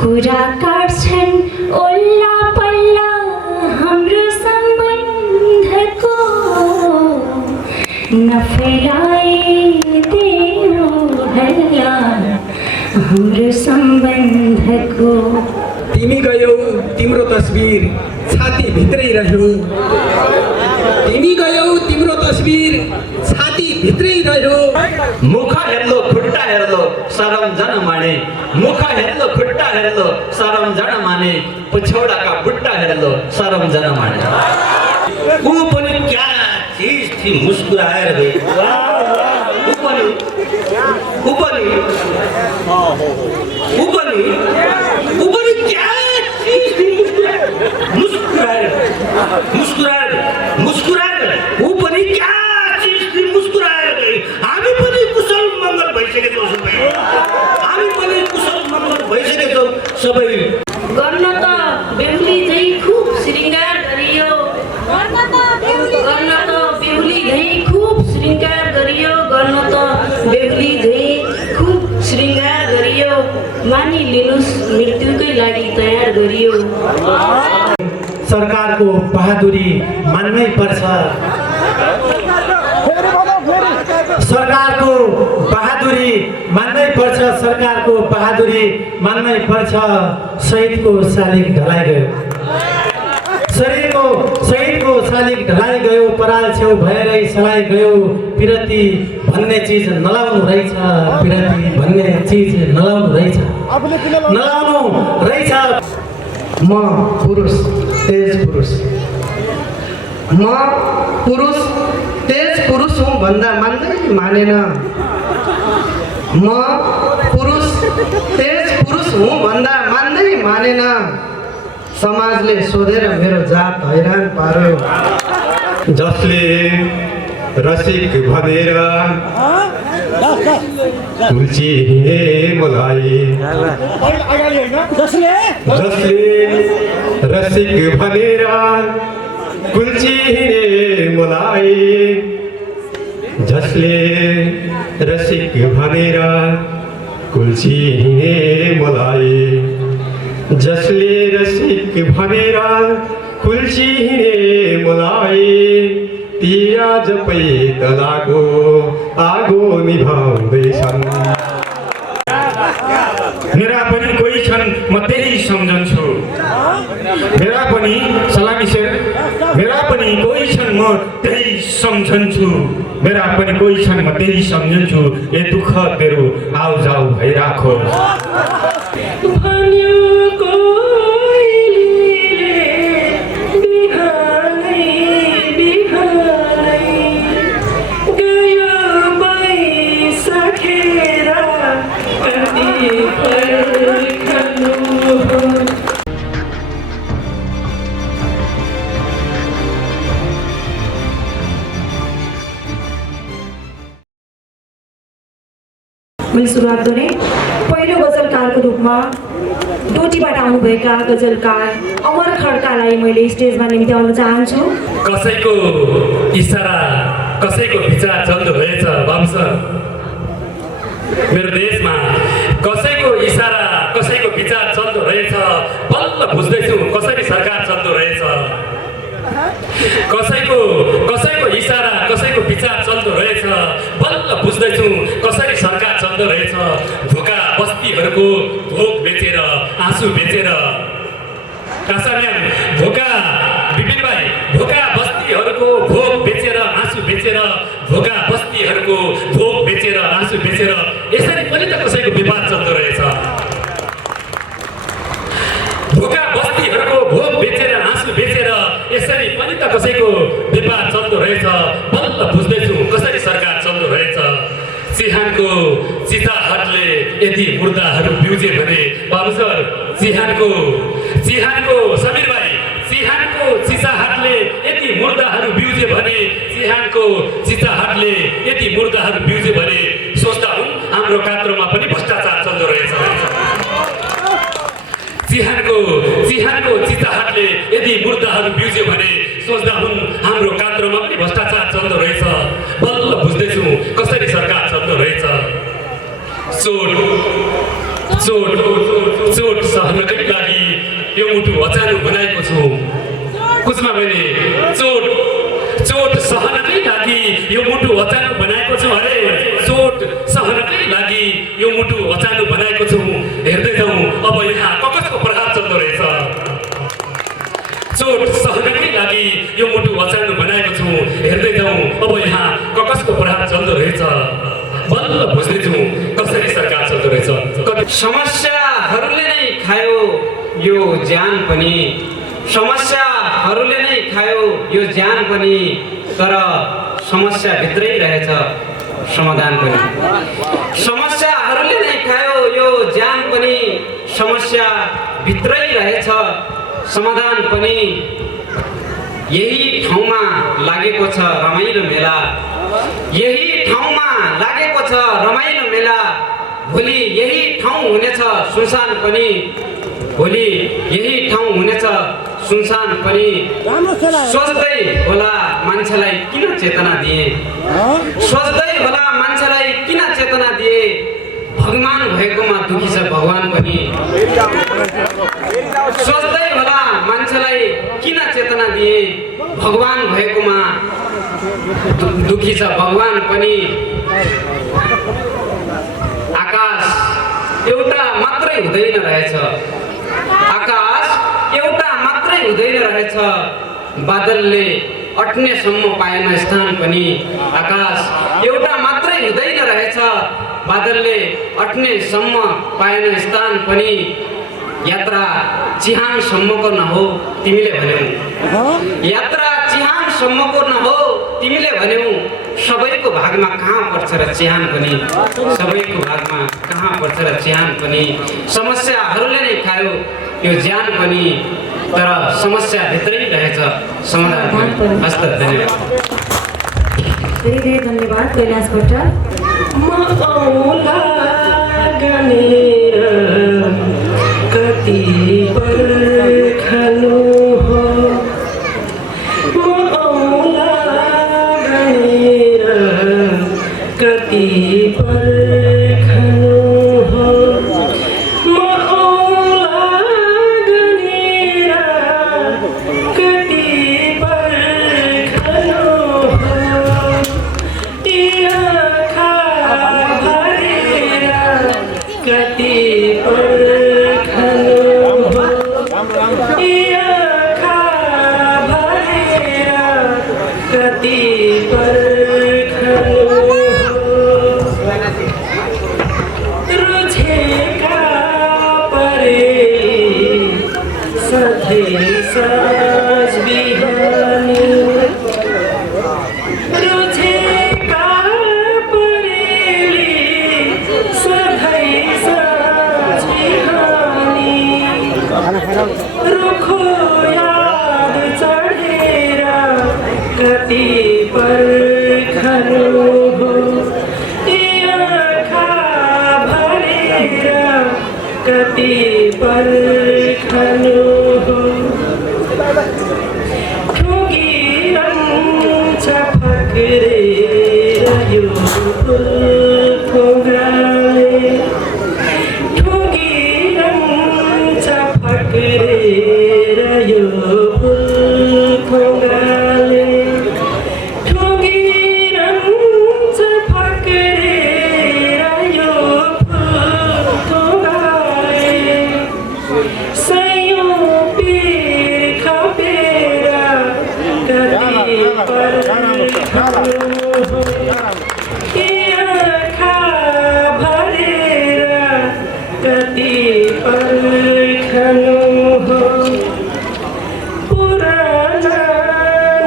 कुरा काट्छन् ओल्ला पल्ला हाम्रो सम्बन्धको नफैलाइदिनु हल्ला हाम्रो सम्बन्धको। तिमी गयौ तिम्रो तस्बिर छाती भित्रै रह्यो, तिमी गयौ तिम्रो तस्बिर छाती भित्रै रह्यो। मुख हेर्लो खुट्टा हेर्लो सरम जन माने, मुख हेर्लो खुट्टा हेर्लो सरम जन माने, पछौडाका बुट्टा हेर्लो सरम जन माने। ऊ पनि क्या चीज थी मुस्कुराएर गई, ऊ पनि क्या चीज थी मुस्कुराएर ऊ पनि क्या चीज थी मुस्कुराएर गई। हामी पनि कुशल मङ्गल भइसकेछौँ सबै, हामी पनि कुशल मङ्गल भइसकेछौँ सबै। गर्न त बेहुली झै खुब श्रृङ्गार गरियो, गर्न त बेहुली झै खुब श्रृङ्गार गरियो, गर्न त बेहुली झै खुब श्रृङ्गार गरियो। मानिलिनुस् मृत्युकै लागि तयार गरियो। सरकारको बहादुरी मान्नै पर्छ, सरकारको बहादुरी मान्नै पर्छ, सरकारको बहादुरी मान्नै पर्छ। शहीदको शालिग ढलाइ गयो, शहीदको शालिग ढलाइ गयो, पराल छेउ भएरै सलाइ गयो। पिरती भन्ने चिज नलाउनु रहेछ, पिरती भन्ने चिज नलाउनु रहेछ। म पुरुष तेज पुरुष, म पुरुष तेज पुरुष हुँ भन्दा मान्दै मानेन, म पुरुष तेज पुरुष हुँ भन्दा मान्दै मानेन। समाजले सोधेर मेरो जात हैरान पार्यो, जसले रसिक भनेर कुल्ची हिँडे मलाई, जसले रसिक भनेर कुल्ची हिँडे मलाई, जसले रसिक भनेर कुल्ची हिँडे मलाई, जसले रसिक भनेर कुल्ची हिँडे मलाई। ती आज पैतलाको आगो निभाउँदैछन्। मेरा पनि कोही छन् म त्यही सम्झन्छु, मेरा पनि सलामी शेर, मेरा पनि कोही छन् म त्यही सम्झन्छु, मेरा पनि कोही छन् म त्यही सम्झन्छु। ए दुःख तेरो आउ जाउ भइराखो। मैले सुरुवात गरेँ। पहिलो गजलकारको रूपमा डोटीबाट आउनुभएका गजलकार अमर खड्कालाई मैले स्टेजमा निम्त्याउन चाहन्छु। कसैको इसारा कसैको विचार चल्दो रहेछ वंश मेरो देशमा, कसैको इसारा कसैको विचार चल्दो रहेछ। बल्ल बुझ्दैछु कसरी सरकार चल्दो रहेछ, कसैको इसारा कसैको विचार चल्दो रहेछ। बल्ल बुझ्दैछु कसरी सरकार चल्दो रहेछ। धोका बस्तीहरूको भोक बेचेर आँसु बेचेर, कासाम्याम धोका विपिन भाइ, धोका बस्तीहरूको भोक बेचेर आँसु बेचेर, धोका बस्तीहरूको भोक बेचेर आँसु बेचेर यसरी पनि त कसैको विवाद चल्दो रहेछ। धोका बस्तीहरूको भोक बेचेर आँसु बेचेर यसरी पनि त कसैको विवाद चल्दो रहेछ। बल्ल बुझ्दैछु कसरी सरकार चल्दो रहेछ। चिहानको चिताहटले यदि मुर्दाहरू बिउजे भने बाबु सर, चिहानको समीर भाइ, चिहानको चिताहटले यदि मुर्दाहरू बिउजे भने, चिहानको चिताहटले यदि मुर्दाहरू बिउजे भने सोच्दा हुन् हाम्रो कात्रोमा पनि भ्रष्टाचार चल्दो रहेछ। चिहानको चिताहटले यदि मुर्दाहरू बिउजे भने सोच्दा हुन् हाम्रो कात्रोमा पनि भ्रष्टाचार चल्दो रहेछ। बल्ल बुझ्दैछु कसरी सरकार चल्दो रहेछ। चोट सहनकै लागि यो मुटु अचानो बनाएको छु। कुचमा मैले चोट सहनकै लागि यो मुटु अचानो बनाएको छु। अरे चोट सहनकै लागि यो मुटु अचानो बनाएको छु। हेर्दै जाउँ अब यहाँ कसको प्रहार चल्दो रहेछ। चोट सहनकै लागि यो मुटु अचानो बनाएको छु। हेर्दै जाउँ अब यहाँ कसको प्रहार चल्दो रहेछ। बल्ल बुझ्दैछु कसरी सरकार चल्दो रहेछ। समस्याहरूले नै खायो यो ज्यान पनि, समस्याहरूले नै खायो यो ज्यान पनि, तर समस्या भित्रै रहेछ समाधान पनि। समस्याहरूले नै खायो यो ज्यान पनि, समस्या भित्रै रहेछ समाधान पनि। यही ठाउँमा लागेको छ रमाइलो मेला, यही ठाउँमा लागेको छ रमाइलो मेला। भोलि यही ठाउँ हुनेछ सुनसान पनि, भोलि यही ठाउँ हुनेछ सुनसान पनि। सोच्दै होला मान्छेलाई किन चेतना दिए, सोच्दै होला मान्छेलाई किन चेतना दिए। भगवान भएकोमा दुखी छ भगवान पनि। सोच्दै होला मान्छेलाई किन चेतना दिए। भगवान भएकोमा दुखी छ भगवान पनि। आकाश एउटा मात्रै हुँदैन रहेछ, आकाश एउटा मात्रै हुँदैन रहेछ। बादलले अट्नेसम्म पाएन स्थान पनि, आकाश एउटा मात्रै हुँदैन रहेछ। बादलले अट्नेसम्म पाएन स्थान पनि। यात्रा चिहानसम्मको नहो तिमीले भन्यौ, यात्रा चिहानसम्मको नहो तिमीले भन्यौ। सबैको भागमा कहाँ पर्छ र चिहान पनि, सबैको भागमा कहाँ पर्छ र चिहान पनि। समस्याहरूले नै खायो यो ज्यान पनि, तर समस्या भित्रै रहेछ समाधान पनि। हस्त धन्यवाद। धेरै धेरै धन्यवाद कैलाश भट्ट। कति पर्खनु हो मौला गनेर, कति पर्खनु हो मौला गनेर, कति पर्खनु हो। आँखा भरेर कति पर्खनु हो, आँखा भरेर कति पर्खनु हो। रुझेका परेली सधैँ साँझ बिहानी, रुझेका परेली सधैँ साँझ बिहानी। रुखो याद चढेर कति पर्खनु हो, आँखा भरेर कति पर्खनु हो। ठुगिरहन्छ फक्रेर यो फुलथोगाले, ठुगिरहन्छ फक्रेर यो फुलथोगाले। ठुगिरहन्छ फक्रेर यो फुलथोगाले। सयौँ पिर खपेर कति पर्खनु हो, आँखा भरेर कति पर्खनु हो। पुराना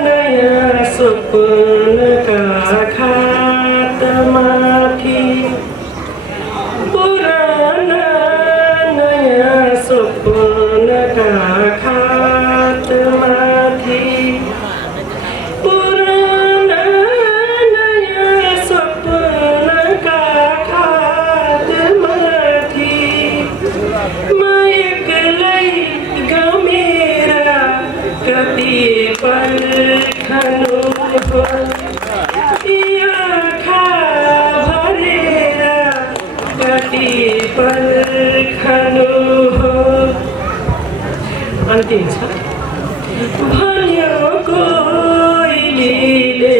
नयाँ सपनका खातमाथि, पुराना नयाँ सपनका खातमाथि, पुराना नयाँ सपनका खातमाथि। म एक्लै गमेर कति पर्खनु हो, आँखा भरेर कति पर्खनु कति छ भन्यो कोइलीले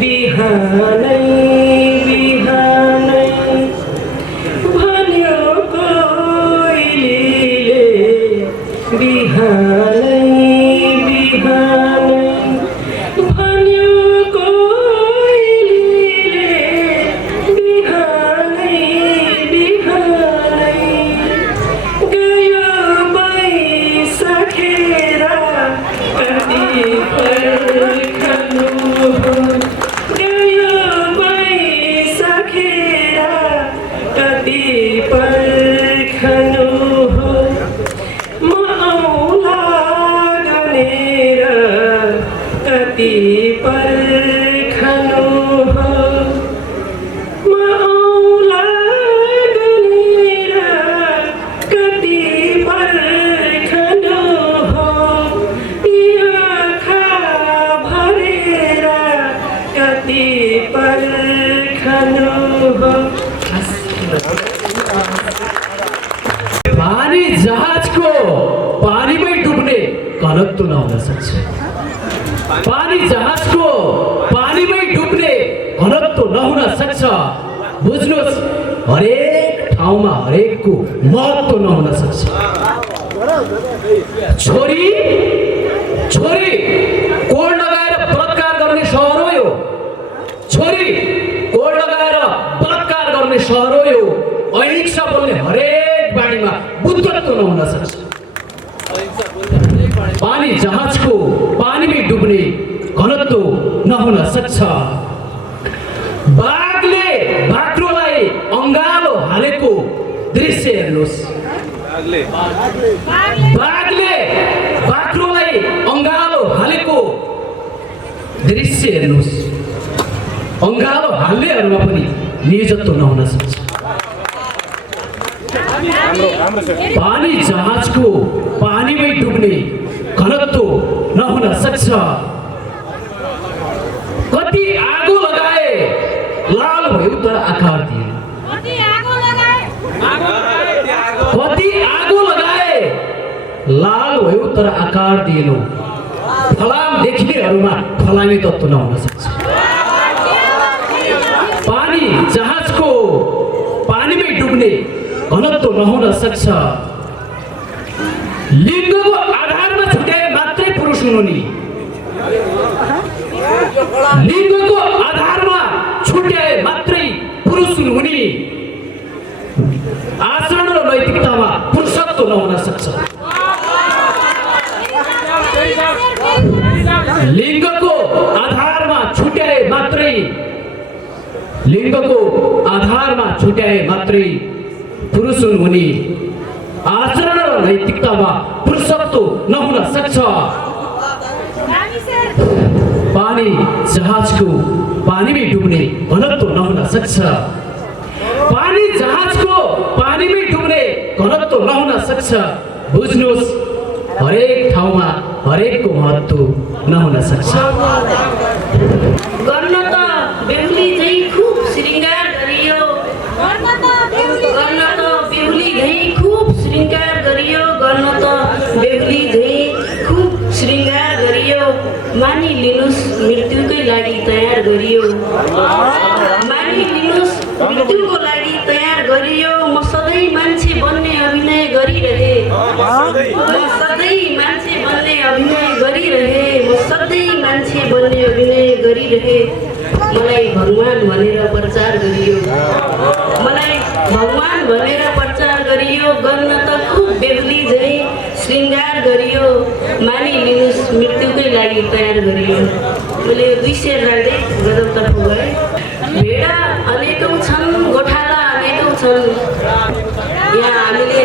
बिहानै बिहानै भन्यो कोइलीले बिहानै बिहानै भन्यो कोइलीले बिहानै बिहानै गयो बैसखेर कति पर्खनु गयो बैसखेर कति पर्खनु म औला गनेर कति पर्खनु म औला गनेर कति पर्खनु आँखा भरेर कति पर्खनु पानी जहाजको पानीमै डुब्ने घनत्व नहुन सक्छ पानी जहाजको पानीमै डुब्ने घनत्व नहुन सक्छ बुझ्नुहोस् हरेक ठाउँमा हरेकको महत्व नहुन सक्छ छोरी छोरी कोड लगाएर बलात्कार गर्ने सहर हो यो छोरी कोड लगाएर बलात्कार गर्ने सहर हो यो अहिंसा बोल्ने हरेक बाणीमा बुद्धत्व नहुन सक्छ पानी जहाजको पानीमै डुब्ने घनत्व नहुन सक्छ बाघले बाख्रोलाई अङ्गालो हालेको दृश्य हेर्नुहोस् बाघले बाख्रोलाई अङ्गालो हालेको दृश्य हेर्नुहोस् अङ्गालो हाल्नेहरूमा पनि निजत्व नहुन सक्छ पानी जहाजको पानीमै डुब्ने घनत्व नहुन सक्छ कति आगो लगाए लाल भयो तर आकार दिएन कति आगो लगाए लाल भयो तर आकार दिएन फलाम देखिनेहरूमा फलामी तत्त्व नहुन सक्छ पानी जहाजको पानीमै डुब्ने घनत्व नहुन सक्छ लिङ्गको आधारमा छुट्याए मात्रै पुरुष हुनु नि लिङ्गको आधारमा छुट्याए मात्रै पुरुष हुने आचरण र नैतिकतामा पुरुषत्व नहुन सक्छ लिङ्गको आधारमा छुट्याए मात्रै लिङ्गको आधारमा छुट्याए मात्रै पुरुष हुने आचरण र नैतिकतामा पुरुषत्व नहुन सक्छ पानी जहाजको पानीमै डुब्ने घनत्व नहुन सक्छ पानी जहाजको पानीमै डुब्ने घनत्व नहुन सक्छ बुझ्नुहोस् हरेक ठाउँमा हरेकको महत्त्व नहुन सक्छ गर्न त बेहुली झैँ खुब श्रृङ्गार गरियो गर्न त बेहुली झैँ खुब श्रृङ्गार गरियो गर्न त बेहुली झैँ खुब श्रृङ्गार गरियो मानिलिनुस् मृत्युकै लागि तयार गरियो मानिलिनुस् मृत्युको लागि तयार गरियो म सधैँ मान्छे बन्ने अभिनय गरिरहे म सधैँ मान्छे बन्ने अभिनय गरिरहे म सधैँ मान्छे बन्ने अभिनय गरिरहे मलाई भगवान भनेर प्रचार गरियो मलाई भगवान भनेर प्रचार गरियो गर्न त खुब बेहुली झैँ श्रृङ्गार गरियो मानिलिनुस् मृत्युकै लागि तयार गरियो मैले 2 शेर राख्दै गजबतर्फ गएँ भेडा अनेकौँ छन् गोठाला अनेकौँ छन् यहाँ हामीले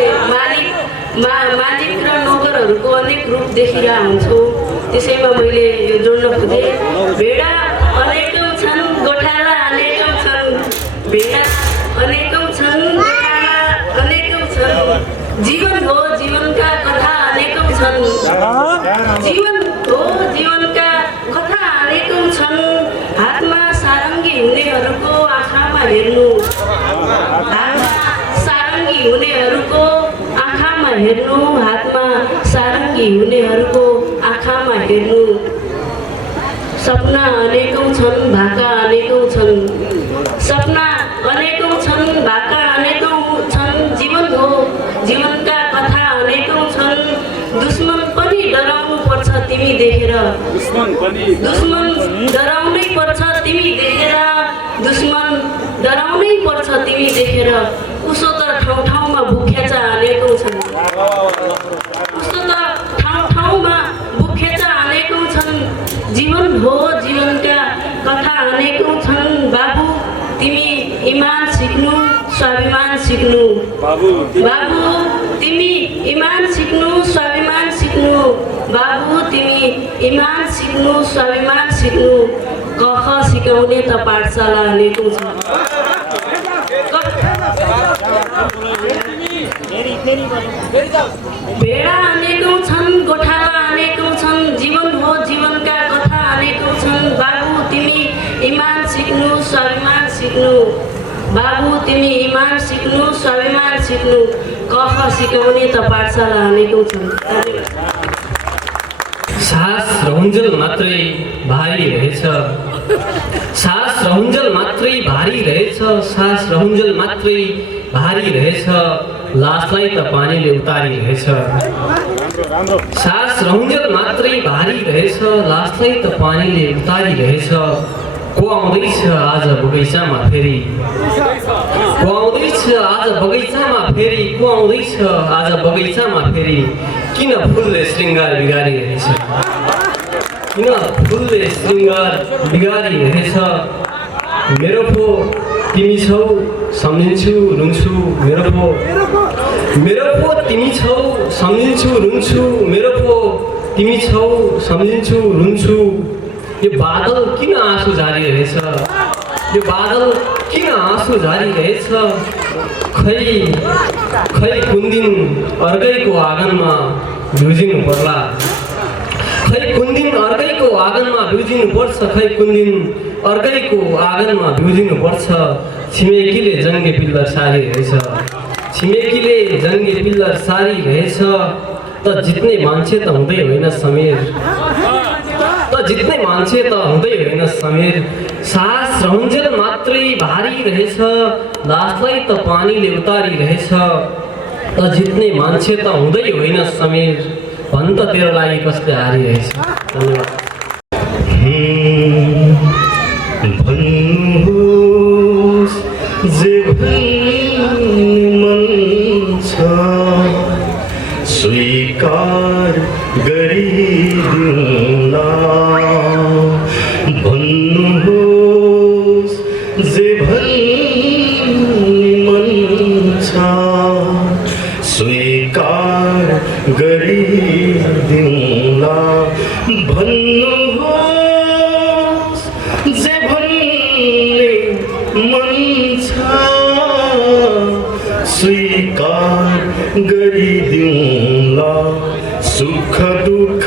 मालिक र नोकरहरूको अनेक रूप देखिरहेका हुन्छौँ त्यसैमा मैले यो जोड्न खोजेँ भेडा अनेकौँ छन् गोठाला अनेकौँ छन् भेडा अनेकौँ छन् गोठाला अनेकौँ छन् जीवन हो जीवनका कथा अनेकौँ छन् जीवन हो जीवनका कथा अनेकौँ छन् हातमा सारङ्गी हुनेहरूको आँखामा हेर्नु हातमा सारङ्गी हुनेहरूको आँखामा हेर्नु हातमा सारङ्गी हुनेहरूको आँखामा हेर्नु। सपना अनेकौँ छन्, भाका अनेकौँ छन्, सपना अनेकौँ छन्, भाका अनेकौँ छन्, जीवन हो जीवनका कथा अनेकौँ छन्। दुश्मन पनि डराउनु पर्छ तिमी देखेर, दुश्मन डराउनै पर्छ तिमी देखेर, दुश्मन डराउनै पर्छ तिमी देखेर। उसो त ठाउँ ठाउँमा भुखेचा अनेकौँ छन्, उसो त ठाउँ ठाउँमा भुखेचा अनेकौँ छन्। जीवन हो जीवनका कथा अनेकौँ छन्। बाबु तिमी इमान सिक्नु, स्वाभिमान सिक्नु। बाबु तिमी इमान सिक्नु, स्वाभिमान सिक्नु। बाबु तिमी इमान सिक्नु, स्वाभिमान सिक्नु। क ख सिकाउने त पाठशाला अनेकौँ छन्। भेडा अनेकौँ छन्, गोठाला अनेकौँ छन्, जीवन हो जीवनका कथा अनेकौँ छन्। बाबु तिमी इमान सिक्नु, स्वाभिमान सिक्नु। बाबु तिमी इमान सिक्नु, स्वाभिमान सिक्नु। क ख सिकाउने त पाठशाला अनेकौँ छन्। धन्यवाद। सास रहन्जेल मात्रै भारी रहेछ, सास रहन्जेल मात्रै भारी रहेछ, सास रहन्जेल मात्रै भारी रहेछ, लासलाई त पानीले उतारी रहेछ। सास रहन्जेल मात्रै भारी रहेछ, लासलाई त पानीले उतारी रहेछ। को आउँदैछ आज बगैँचामा फेरि, को आउँदैछ आज बगैँचामा फेरि, को आउँदैछ आज बगैँचामा फेरि। किन फुलले श्रृङ्गार बिगारिरहेछ, किन फुलले श्रृङ्गार बिगारिरहेछ। मेरो पो तिमी छौ सम्झिन्छु रुन्छु, मेरो पो तिमी छौ सम्झिन्छु रुन्छु, मेरो पो तिमी छौ सम्झिन्छु रुन्छु। यो बादल किन आँसु जारी रहेछ, यो बादल किन आँसु जारी रहेछ। खै कुन दिन अर्कैको आँगनमा भिउजिनु पर्ला, खै कुन दिन अर्कैको आँगनमा भिउजिनु पर्छ, खै कुन दिन अर्कैको आँगनमा भिउजिनु पर्छ। छिमेकीले जङ्गे पिल्लर सारी रहेछ, छिमेकीले जङ्गे पिल्लर सारी रहेछ। त जित्ने मान्छे त हुँदै होइन समीर, त जित्ने मान्छे त हुँदै होइन समीर। सास रहन्जेल मात्रै भारी रहेछ, लासलाई त पानीले उतारी रहेछ। त जित्ने मान्छे त हुँदै होइन समीर, भन् त तेरो लागि कसले हारिरहेछ। धन्यवाद। भन्नुहोस् जे मन छ स्वीकार गरिदिउँला, भन्नुहोस् जे मन छ स्वीकार गरिदिउँला, भन्नुहोस् जे मन छ स्वीकार गरिदिउँला। सुख दुःख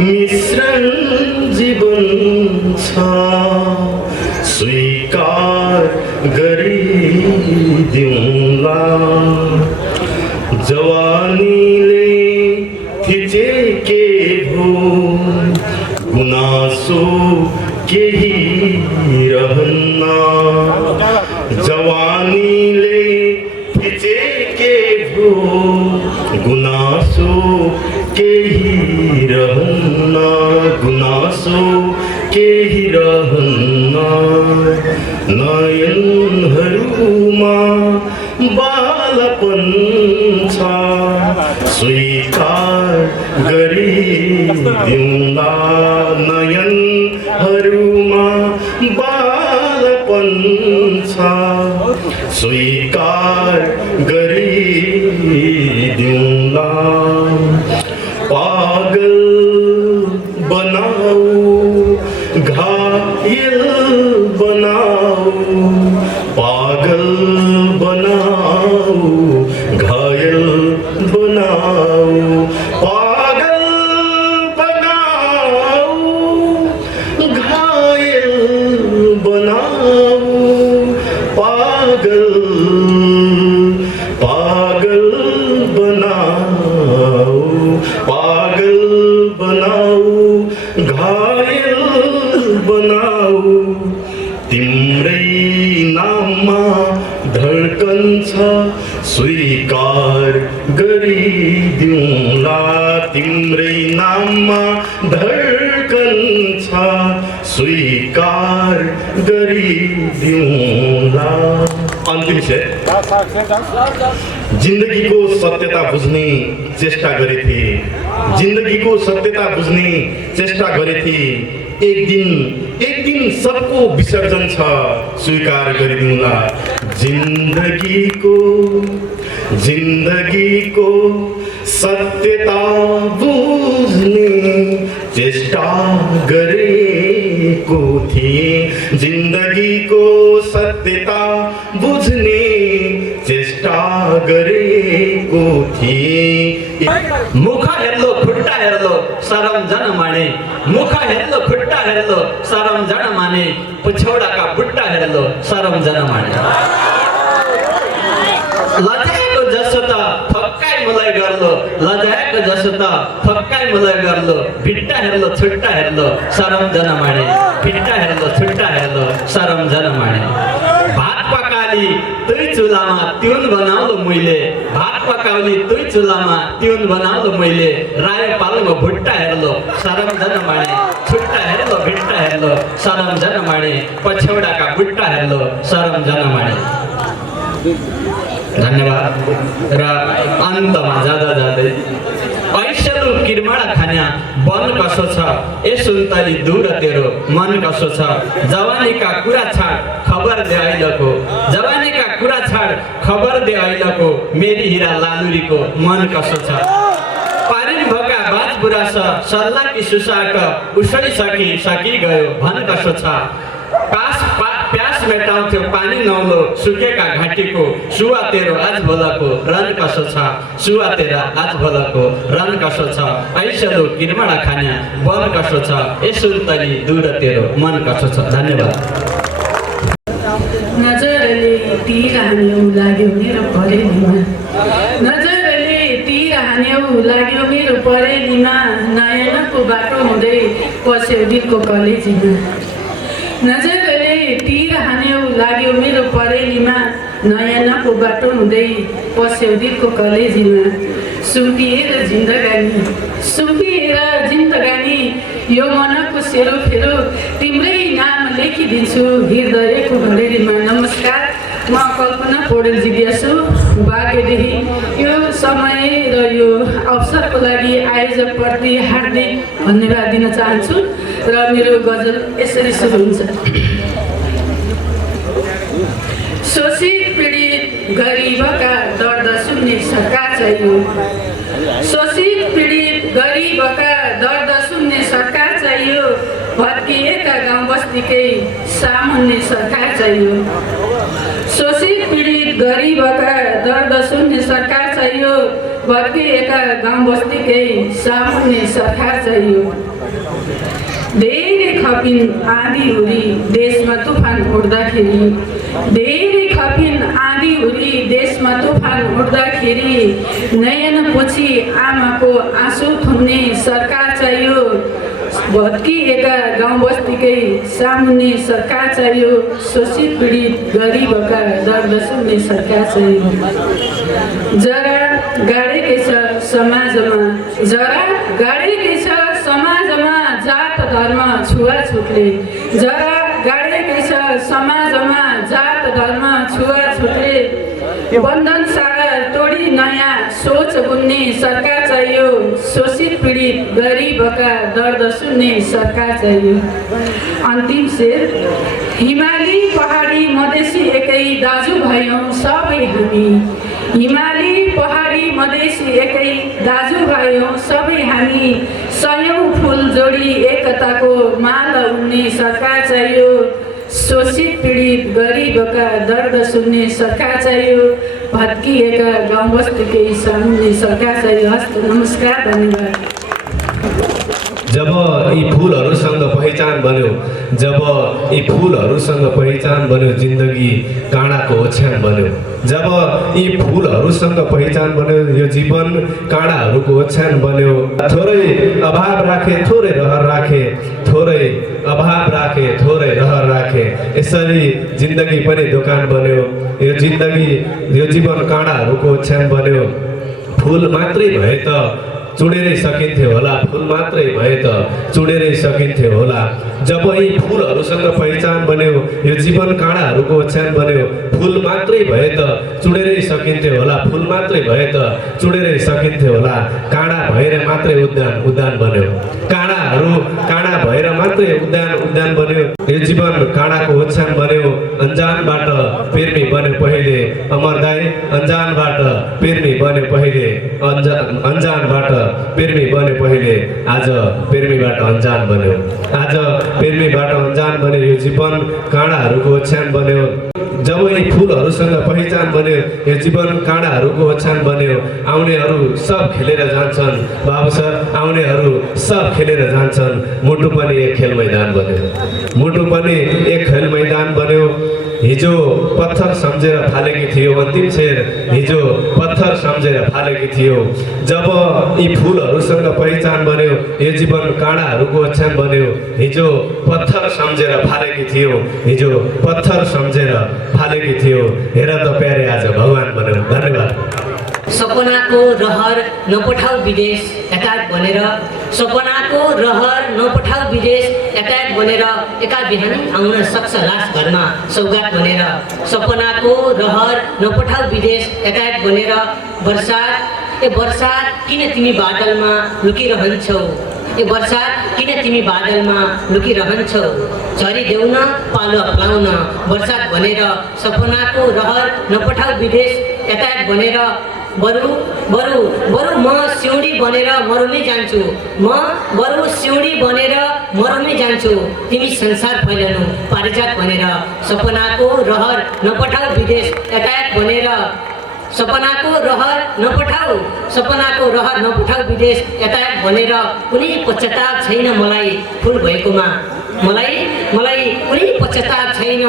मिश्रण जीवन छ स्वीकार गरिदिउँला। जवानीले थिचेके भो गुनासो केही रहन्न, जवानीले थिचेके भो गुनासो केही रहन्न, गुनासो केही रहन्न। नयनहरूमा बालपन छ स्वीकार गरिदिउँला, नयनहरूमा बालपन छ स्वीकार गरिदिउँला। पागल बनाऊ घायल बनाऊ, पागल बनाऊ घायल बनाऊ, पागल बनाऊ घायल बनाऊ, पागल पागल बनाऊ गरिदिउँला तिम्रै नाममा धड्कन छ स्वीकार गरिदिउँला। अन्तिम से जिन्दगीको सत्यता बुझ्ने चेष्टा गरेथे, जिन्दगीको सत्यता बुझ्ने चेष्टा गरेथे। एक दिन सबको विसर्जन छ स्वीकार गरिदिउँला। जिन्दगीको सत्यता बुझ्ने चेष्टा गरेको थिए, जिन्दगीको सत्यता बुझ्ने चेष्टा गरेको थिए। मुख हेर्लो खुट्टा हेर्लो सरम जन माने, मुख हेर्लो खुट्टा हेर्लो सरम जन माने, पछौडाका बुट्टा हेर्लो सरम जन माने। लजाएको जसो त थक्काइ मलाई गर्लो, लजाएको जसो त थक्काइ मलाई गर्लो, भिट्टा हेर्लो छुट्टा हेर्लो सरम जन माने, भिट्टा हेर्लो छुट्टा हेर्लो सरम जन माने। भात पकाली तुई चुलामा तिउन बनाउलो मैले, भात पकाउली तुई चुलामा तिउन बनाउलो मैले, रायो पालुमा भुट्टा हेर्लो सरम जन माने, छुट्टा हेर्लो भिट्टा हेर्लो सरम जन माने, पछौडाका बुट्टा हेर्लो सरम जन माने। धन्यवाद। र अन्तमा जाँदा जाँदै ऐसलु किरमाडा खान्या बन कसो छ, ए सुन्तली दूर तेरो मन कसो छ, जवानीका कुरा छाड खबर दे अहिलेको, जवानीका कुरा छाड खबर दे अहिलेको, मेरी हिरा लालुरीको मन कसो छ। पारिन भएका बाज बुरा छ सल्लाह कि सुसाट उसै गयो भन कसो छ। प्यास मेटाउँथ्यो पानी नौलो सुकेका घाँटीको, सुवा तेरो आज भोलाको रन कसो छ, सुवा तेरा आज भोलाको रन कसो छ। ऐसलो किरमाडा खान्या बन कसो छ, ए सुन्तली दूर तेरो मन कसो छ। धन्यवाद। नजरले तीर हान्यो लाग्यो मेरो परेलीमा, नजरले तीर हान्यो लाग्यो मेरो परेलीमा, नयनको बाटो हुँदै पस्यो दिलको कलेजीमा। नजरले तीर हान्यो लाग्यो मेरो परेलीमा, नयनको बाटो हुँदै पस्यो दिलको कलेजीमा। सुम्पिएर जिन्दगानी यो मनको सेरोफेरो, तिम्रै नाम लेखिदिन्छु हृदयको घडेरीमा। नमस्कार, म कल्पना पौडेल जिज्ञासु बागेदेखि। यो समय र यो अवसरको लागि आयोजकप्रति हार्दिक धन्यवाद दिन चाहन्छु र मेरो गजल यसरी सुरु हुन्छ। शोषित पीडित गरिबका दर्द सुन्ने सरकार चाहियो, शोषित पीडित गरिबका दर्द सुन्ने सरकार चाहियो, भत्किएका गाउँ बस्तीकै सामुन्ने सरकार चाहियो। शोषित पीडित गरिबका दर्द सुन्ने सरकार चाहियो, भत्किएका गाउँ बस्तीकै सामुन्ने सरकार चाहियो। धेरै खपिन आँधी हुरी देशमा तुफान उड्दाखेरि, धेरै खपिन आँधी हुरी देशमा तुफान उड्दाखेरि, नयन पछि आमाको आँसु थुन्ने सरकार चाहियो, भत्किएका गाउँ बस्तीकै सामुन्ने सरकार चाहियो। शोषित पीडित गरिबका दर्द सुन्ने सरकार चाहियो। जरा गाडेकै छ समाजमा, जरा गाडेकै छ समाजमा जात धर्म छुवाछुतले, जरा गाडेकै छ समाजमा जात धर्म छुवाछुतले। बन्धन सारा तोडी नयाँ सोच बुन्ने सरकार चाहियो, शोषित पीडित गरिबका दर्द सुन्ने सरकार चाहियो। अन्तिम शेर, हिमाली पहाडी मधेसी एकै दाजु भयौँ सबै हामी, हिमाली पहाडी मधेसी एकै दाजु भयौँ सबै हामी, सयौँ फुल जोडी एकताको माला उड्ने सरकार चाहियो। शोषित पीडित गरिबका दर्द सुन्ने सरकार चाहियो, भत्किएका गाउँ बस्तीकै सामुन्ने सरकार चाहियो। हस्त नमस्कार, धन्यवाद। जब यी फुलहरूसँग पहिचान बन्यो, जब यी फुलहरूसँग पहिचान बन्यो, जिन्दगी काँडाको ओछ्यान बन्यो। जब यी फुलहरूसँग पहिचान बन्यो, यो जीवन काँडाहरूको ओछ्यान बन्यो। थोरै अभाव राखे थोरै रहर राखे, थोरै अभाव राखे थोरै रहर राखे, यसरी जिन्दगी पनि दोकान बन्यो। यो जिन्दगी यो जीवन काँडाहरूको ओछ्यान बन्यो। फुल मात्रै भए त चुडेरै सकिन्थ्यो होला, फुल मात्रै भए त चुडेरै सकिन्थ्यो होला। जब यी फुलहरूसँग पहिचान बन्यो, यो जीवन काँडाहरूको ओछ्यान बन्यो, फुल मात्रै भए त चुडेरै सकिन्थ्यो होला, फुल मात्रै भए त चुडेरै सकिन्थ्यो होला। काँडा भएर मात्रै उद्यान उद्यान बन्यो, काँडा भएर मात्रै उद्यान बन्यो। यो जीवन काँडाको ओछ्यान बन्यो, अन्जानबाट पेर्मी बन्यो पहिले। अमर दाई अन्जानबाट पेर्मी बन्यो पहिले, अन्जानबाट पेर्मी बन्यो पहिले, आज पेर्मीबाट अन्जान बन्यो। आज पेर्मीबाट अन्जान बन्यो, यो जीवन काँडाहरूको ओछ्यान बन्यो। जब यी फुलहरूसँग पहिचान बन्यो, यो जीवन काँडाहरूको ओछ्यान बन्यो। आउनेहरू सब खेलेर जान्छन् बाबु सर, आउनेहरू सब खेलेर जान्छन्। मुटु पनि एक खेल मैदान बन्यो, मुटु पनि एक खेल मैदान बन्यो। हिजो पत्थर सम्झेर फालेकी थियो अन्तिम शेर, हिजो पत्थर सम्झेर फालेकी थियो। जब यी फुलहरूसँग पहिचान बन्यो, यो जीवन काँडाहरूको ओछ्यान बन्यो। हिजो पत्थर सम्झेर फालेकी थियो, हिजो पत्थर सम्झेर फालेकी थियो। हेर त प्यारे आज भगवान बन्यो। धन्यवाद। सपनाको रहर नपठाऊ विदेश एकाट बनेर, सपनाको रहर नपठाऊ विदेश एकाट बनेर, एका बिहानै आउन सक्छ लास घरमा सौगात बनेर। सपनाको रहर नपठाऊ विदेश एकाट बनेर, बर्सात किन तिमी बादलमा लुकिरहन्छौ, बर्सात किन तिमी बादलमा लुकिरहन्छौ। झरिदेऊ न पालो अपनाउन बर्सात बनेर, सपनाको रहर नपठाऊ विदेश एकाट बनेर। बरु म सिउँडी बनेर मरुनै जान्छु, म बरु सिउँडी बनेर मरुनै जान्छु। तिमी संसार फैलाउनु पारिजात बनेर, सपनाको रहर नपठाऊ विदेश एकाएक बनेर। सपनाको रहर नपठाऊ विदेश एकाएक बनेर। कुनै पश्चाताप छैन मलाई फुल भएकोमा, मलाई कुनै पश्चाताप छैन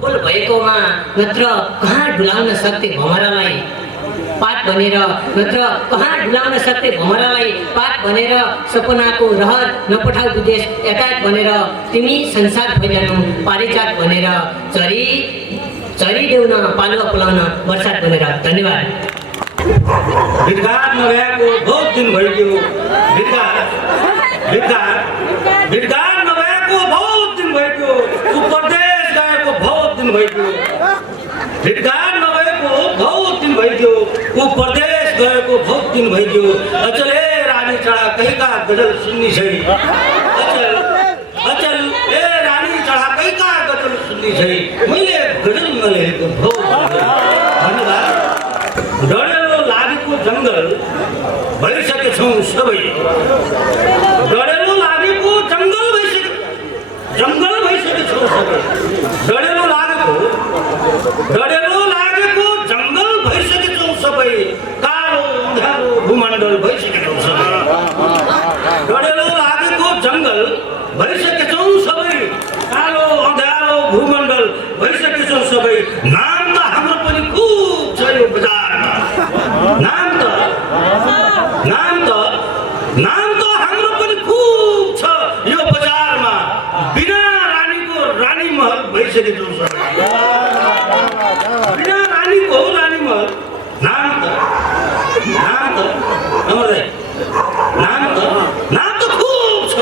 फुल भएकोमा। नत्र कहाँ डुलाउन सक्थे भमरालाई पात बनेर, नत्र कहाँ डुलाउन सक्थे भमरालाई पात बनेर। सपनाको रहर नपठाऊ विदेश एकाएक बनेर, तिमी संसार फैलाउनु पारिजात बनेर। चरिदेऊ न पालुवा पुलाउन बर्सात बनेर। धन्यवाद। भिडघाट नभएको बहुत दिन भइगयो, भिडघाट नभएको बहुत दिन भइगयो। ऊ परदेश गएको बहुत दिन भइगयो, भिडघाट नभएको बहुत दिन भइगयो। ऊ परदेश गएको बहुत दिन भइगयो। अचल ए रानी चढा कहीका गजल सुन्नी छै, अचल ए रानी चढा कहीका गजल सुन्नी छै। मैले गजल नलेखेको बहुत धन्यवाद। डढेलो लागेको जङ्गल भइसकेछौँ सबै, डढेलो लागेको जङ्गल भइसकेछौँ सबै। डढेलो लागेको जङ्गल भइसकेछौँ सबै। कालो अँध्यारो भूमण्डल भइसकेछौँ सबै, डढेलो लागेको जङ्गल भइसकेछौँ सबै। कालो अँध्यारो भूमण्डल भइसकेछौँ सबै। नाम त हाम्रो पनि खुब छ यो बजारमा, नाम त हाम्रो पनि खुब छ यो बजारमा। बिना रानीको रानी महल भइसकेछौँ सबै, बिना रानीको रानी महल। नाम त खुब छ,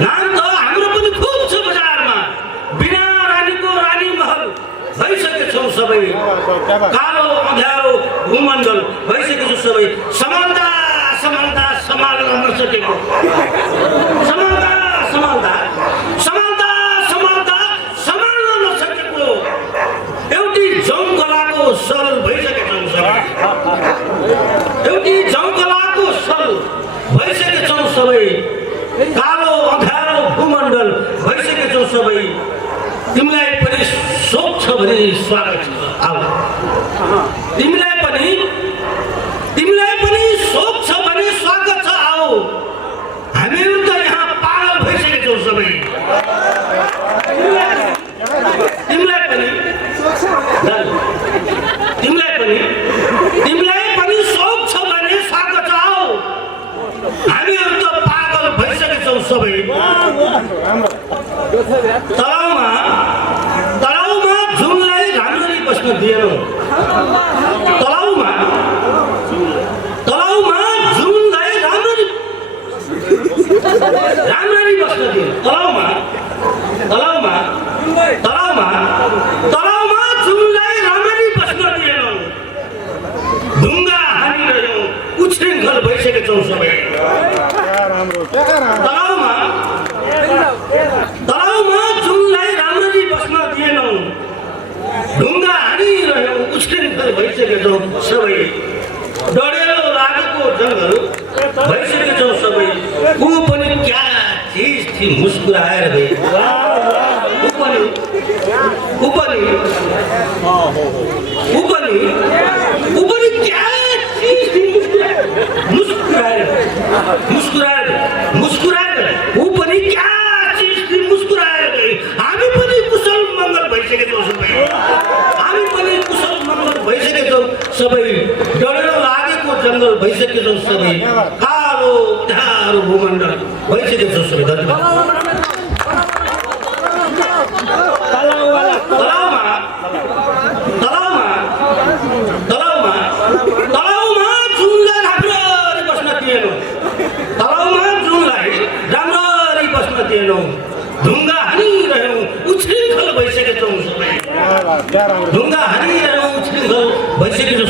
नाम त हाम्रो पनि खुब छ बजारमा। बिना रानीको रानी महल भइसकेछौँ सबै। कालो अँध्यारो भूमण्डल भइसकेछौँ सबै। समाल्दा सम्हाल्न नसकेको, सम्हाल्न नसकेको एउटी जङ्गलाको सल भइसकेछौँ सबै, एउटी जङ्गलाको सल भइसकेछौँ सबै। कालो अँध्यारो भूमण्डल भइसकेछौँ सबै। तिमीलाई पनि शोक छ भने स्वागत छ, आऊ। तिमीलाई पनि शोक छ भने स्वागत छ, आऊ। हामीहरू त यहाँ पागल भइसकेछौँ सबै। तिमीलाई पनि शोक छ भने स्वागत छ, आऊ। हामीहरू त पागल भइसकेछौँ सबै। तलाउमा झुमलाई राम्ररी बस्न दिएनौ, तलाउमा एकैछिन मुस्कुराएर गए उपनी क्या चीज थी मुस्कुराएर उपनी क्या चीज थी मुस्कुराएर गए हामी पनि कुशल मङ्गल भइसकेछौँ सबै डढेर लागेको जङ्गल भइसकेछौँ सबै कालो ढारो भूमण्डल भइसकेछौँ सबै धन्यवाद तलाउमा जुनलाई राम्ररी बस्न दिएनौँ ढुङ्गा हानिरह्यौँ उछृङ्खल भइसकेछौँ सबै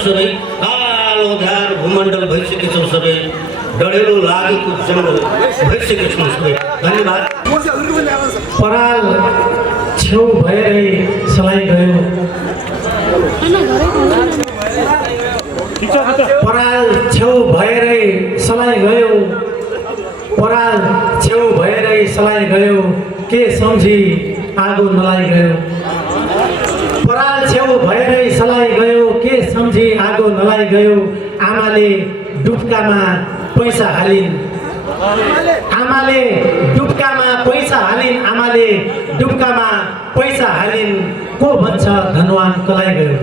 सबै कालो ढार भूमण्डल भइसकेछौँ सबै डढेलो लागेको जङ्गल भइसकेछौँ सबै धन्यवाद पराल छेउ भएरै सलाई गयो पराल छेउ भएरै सलाई गयो पराल छेउ भएरै सलाई गयो के सम्झी आगो नलाई गयो पराल छेउ भएरै सलाई गयो के सम्झी आगो नलाई गयो आमाले डुब्कामा पैसा हालिन् आमाले डुब्कामा पैसा हालिन् को भन्छ धनवान कलाई गयो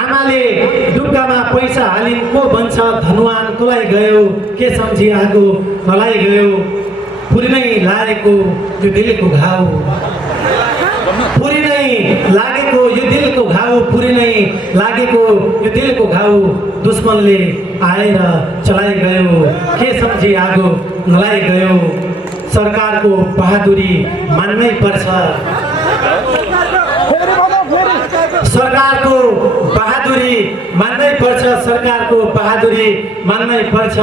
आमाले डुब्कामा पैसा हालिन् को भन्छ धनवान कलाई गयो के सम्झी आगो नलाई गयो पुरी नै लागेको यो दिलको घाउ पुरी नै लागेको यो दिलको घाउ दुश्मनले आएर चलाई गयो के सम्झी आगो नलाई गयो सरकारको बहादुरी मान्नै पर्छ सरकारको बहादुरी मान्नै पर्छ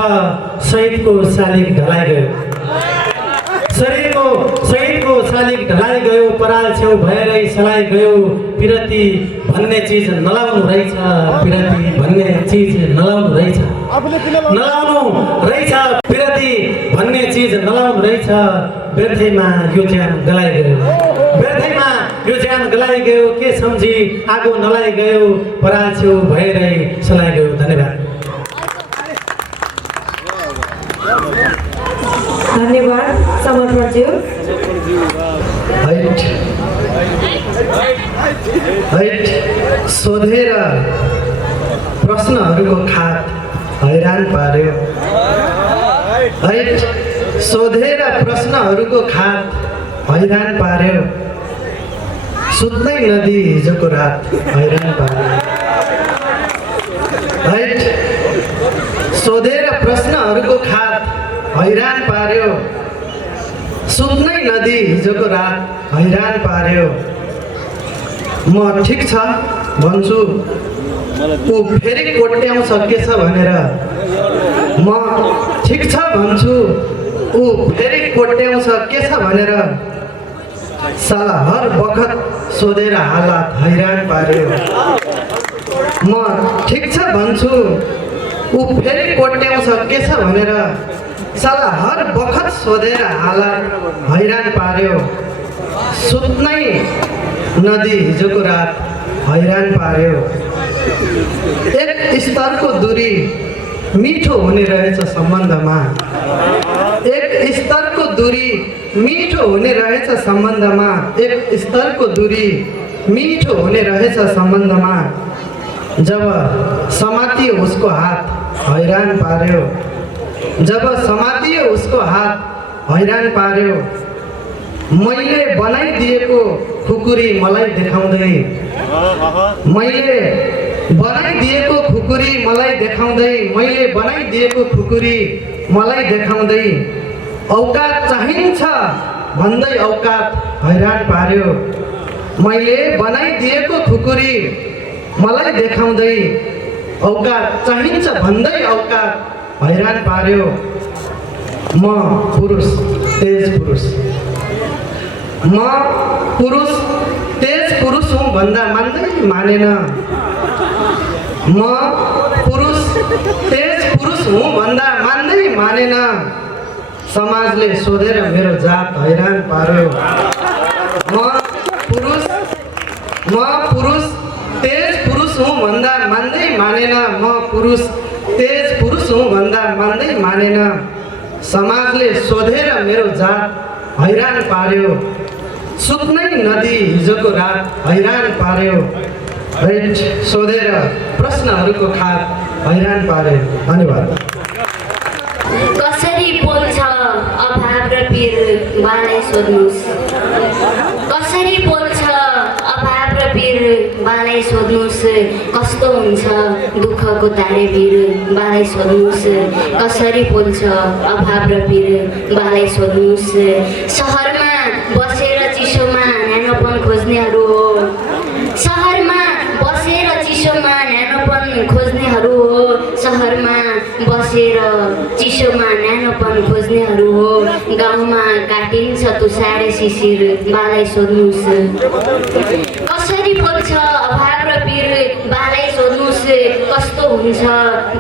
शहीदको शालिग ढलाइ गयो शहीदको शालिग ढलाइ गयो पराल छेउ भएरै सलाई गयो पिरती भन्ने चिज नलाउनु रहेछ पिरती भन्ने चिज नलाउनु रहेछ व्यर्थैमा यो ज्यान गलाइ गयो के सम्झी आगो नलाई गयो पराल छेउ भएरै सलाई गयो धन्यवाद समर्पणज्यू सोधेर प्रश्नहरूको खात हैरान पार्यो सोधेर प्रश्नहरूको खात हैरान पार्यो सुत्नै नदी हिजोको रात हैरान पार्यो सोधेर प्रश्नहरूको खात हैरान पार्यो सुत्नै नदी हिजोको रात हैरान पार्यो म ठिक छ भन्छु ऊ फेरि कोट्याउँछ के छ भनेर म ठिक छ भन्छु ऊ फेरि कोट्याउँछ के छ भनेर साला हर बखत सोधेर हालत हैरान पार्यो म ठिक छ भन्छु ऊ फेरि कोट्याउँछ के छ भनेर साला हर बखत सोधेर हालत हैरान पार्यो सुत्नै नदी हिजोको रात हैरान पार्यो एक स्तरको दूरी मिठो हुने रहेछ सम्बन्धमा एक स्तरको दूरी मिठो हुने रहेछ सम्बन्धमा एक स्तरको दूरी मिठो हुने रहेछ सम्बन्धमा जब समातियो उसको हात हैरान पार्यो जब समातियो उसको हात हैरान पार्यो मैले बनाइदिएको खुकुरी मलाई देखाउँदै मैले बनाइदिएको खुकुरी मलाई देखाउँदै औकात चाहिन्छ भन्दै औकात हैरान पार्यो मैले बनाइदिएको खुकुरी मलाई देखाउँदै औकात चाहिन्छ भन्दै औकात हैरान पार्यो म पुरुष तेज पुरुष हुँ भन्दा मान्दै मानेन म पुरुष तेज पुरुष हुँ भन्दा मान्दै मानेन समाजले सोधेर मेरो जात हैरान पार्यो। म पुरुष तेज पुरुष हुँ भन्दा मान्दै मानेन। म पुरुष तेज पुरुष हुँ भन्दा मान्दै मानेन। समाजले सोधेर मेरो जात हैरान पार्यो। सुत्नै नदी हिजोको रात हैरान पार्यो। हेट सोधेर प्रश्नहरूको खात हैरान पार्यो। धन्यवाद। कसरी बोल्छ अभाव र पीर बालाई सोध्नुहोस्। कसरी बोल्छ अभाव र पीर बालाई सोध्नुहोस्। कस्तो हुन्छ दुःखको तारेभिर बालाई सोध्नुहोस्। कसरी बोल्छ अभाव र पीर बालाई सोध्नुहोस्। सहरमा बसेर चिसोमा न्यानोपन खोज्नेहरू हो। सहरमा बसेर चिसोमा न्यानोपन खोज्नेहरू हो। सहरमा बसेर चिसोमा न्यानोपन खोज्नेहरू हो। गाउँमा काटिन्छ तुसारे शिशिर बालाई सोध्नुहोस्। कसरी बोल्छ अभाव र पीर बालाई सोध्नुहोस्। कस्तो हुन्छ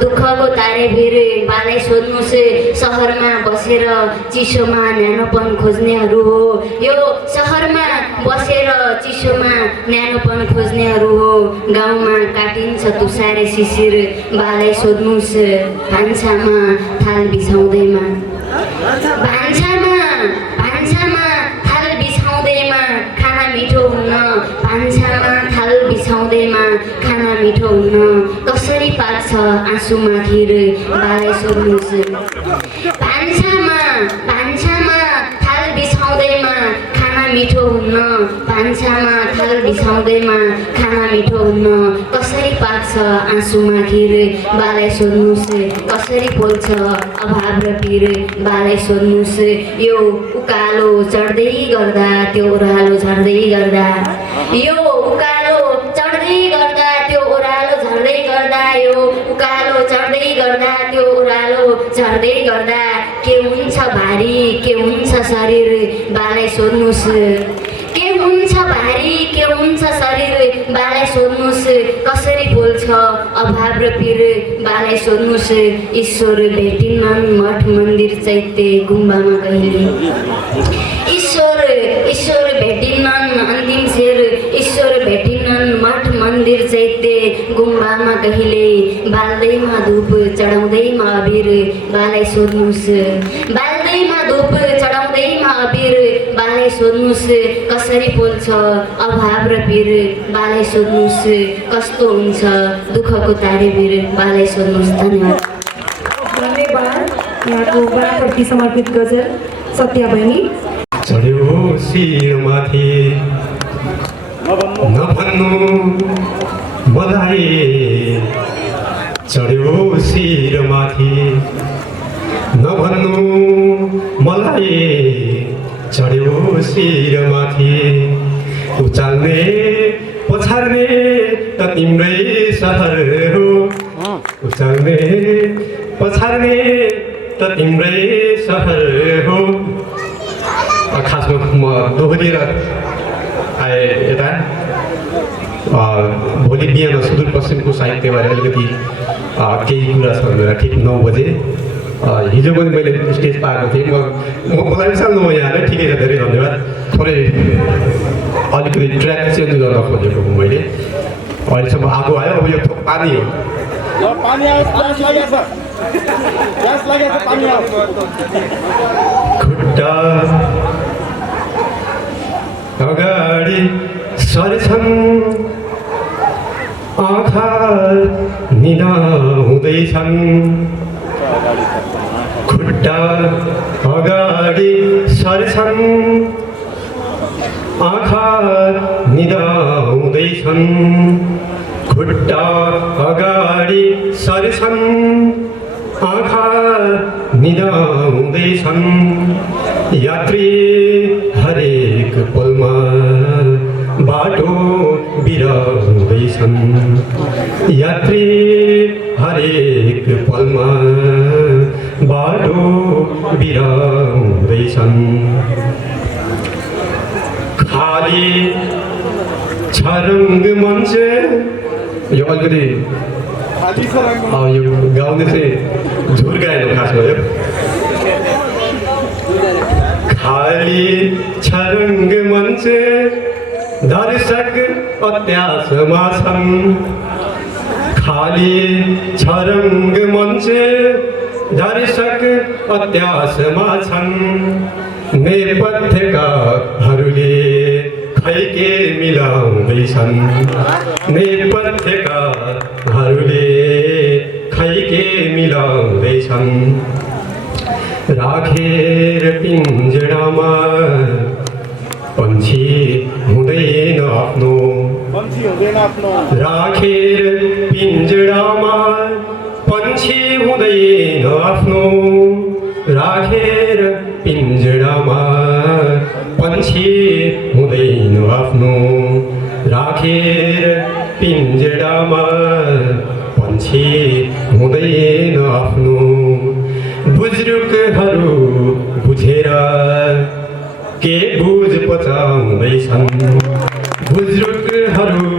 दुःखको तारेभिर बालाई सोध्नुहोस्। सहरमा बसेर चिसोमा न्यानोपन खोज्नेहरू हो। यो सहरमा बसेर चिसोमा न्यानोपन खोज्नेहरू हो। गाउँमा काटिन्छ तुसारे शिशिर बालाई सोध्नुहोस्। भान्सामा थाल बिछाउँदैमा भान्सामा थाल बिछाउँदैमा खाना मिठो हुन्न। भान्सामा थाल बिछाउँदैमा खाना मिठो हुन्न। कसरी पाक्छ आँसुमा खिर बालाई सोध्नुहोस्। भान्सामा थाल बिछाउँदैमा खाना मिठो हुन्न। भान्सामा थाल बिछाउँदैमा खाना मिठो हुन्न। कसरी पाक्छ आँसुमा खिर बालाई सोध्नुहोस्। कसरी बोल्छ अभाव र पीर बालाई सोध्नुहोस्। यो उकालो चढ्दै गर्दा त्यो ओह्रालो झर्दै गर्दा। यो उकालो चढ्दै गर्दा त्यो ओह्रालो झर्दै गर्दा। यो उकालो चढ्दै गर्दा त्यो ओह्रालो झर्दै गर्दा। के हुन्छ भारी के हुन्छ शरीर बालाई सोध्नुहोस्। के हुन्छ भारी के हुन्छ शरीर बालाई सोध्नुहोस्। कसरी बोल्छ अभाव र पीर बालाई सोध्नुहोस्। ईश्वर भेटिन्नन् मठ मन्दिर चैत्य गुम्बामा कहिले। ईश्वर भेटिन्नन् अन्तिम शेर। ईश्वर भेटिन्नन् मठ मन्दिर चैत्य गुम्बामा कहिले। बाल्दैमा धुप चढाउँदैमा अबिर बालाई सोध्नुहोस्। बाल्दैमा धुप चढाउँदैमा अबिर बालाई सोध्नुहोस्। कसरी बोल्छ अभाव र पीर बालाई सोध्नुहोस्। कस्तो हुन्छ दुःखको तारेभिर बालाई सोध्नुहोस्। धन्यवाद। धन्यवाद। यहाँको बराबरकी समर्पित गजल सत्या बहिनी। चढ्यो शिरमाथि नभन्नु मलाई। चढ्यो शिरमाथि नभन्नु मलाई। चढ्यो शिरमाथि उचाल्ने पछार्ने त तिम्रै सहर हो। उचाल्ने पछार्ने त तिम्रै सहर हो। खासमा म दोहोरिएर आएँ यता। भोलि बिहान सुदूरपश्चिमको साहित्यबारे अलिकति केही कुरा छ भनेर ठिक 9 बजे। हिजो पनि मैले स्टेज पाएको थिएँ। मलाई विचार्नु म यहाँ ठिकै छ। धेरै धन्यवाद। थोरै अलिकति ट्र्याक चेन्ज गर्न खोजेको हुँ मैले। अहिलेसम्म आगो आयो। अब यो पानी हो। खुट्टा अगाडि सरेछन् आँखा निदाउँदैछन्। खुट्टा अगाडि सरेछन् आँखा निदाउँदैछन्। खुट्टा अगाडि सरेछन् आँखा निदाउँदैछन्। यात्री हरेक पलमा बाटो बिराउँदैछन्। यात्री हरेक पलमा बाटो बिराउँदैछन्। खाली छ रङ्ग मञ्च। यो अलिकति यो गाउने चाहिँ झुर गाएन खासमा। यो दर्शक अत्यासमा छन् खाली छरङ्ग मञ्च दर्शक अत्यासमा छन् नेपथ्यकाहरूले खैके मिलाउँदैछन् नेपथ्यकाहरूले खैके मिलाउँदैछन् राखेर पिञ्जडामा पन्छी हुँदैन आफ्नो राखेर पिञ्जडामा पन्छी हुँदैन आफ्नो राखेर पिञ्जडामा पन्छी हुँदैन आफ्नो राखेर पिञ्जडामा पन्छी हुँदैन आफ्नो बुजुर्गहरू बुझेर के बुझ पचाउँदैछन् बुजुर्गहरू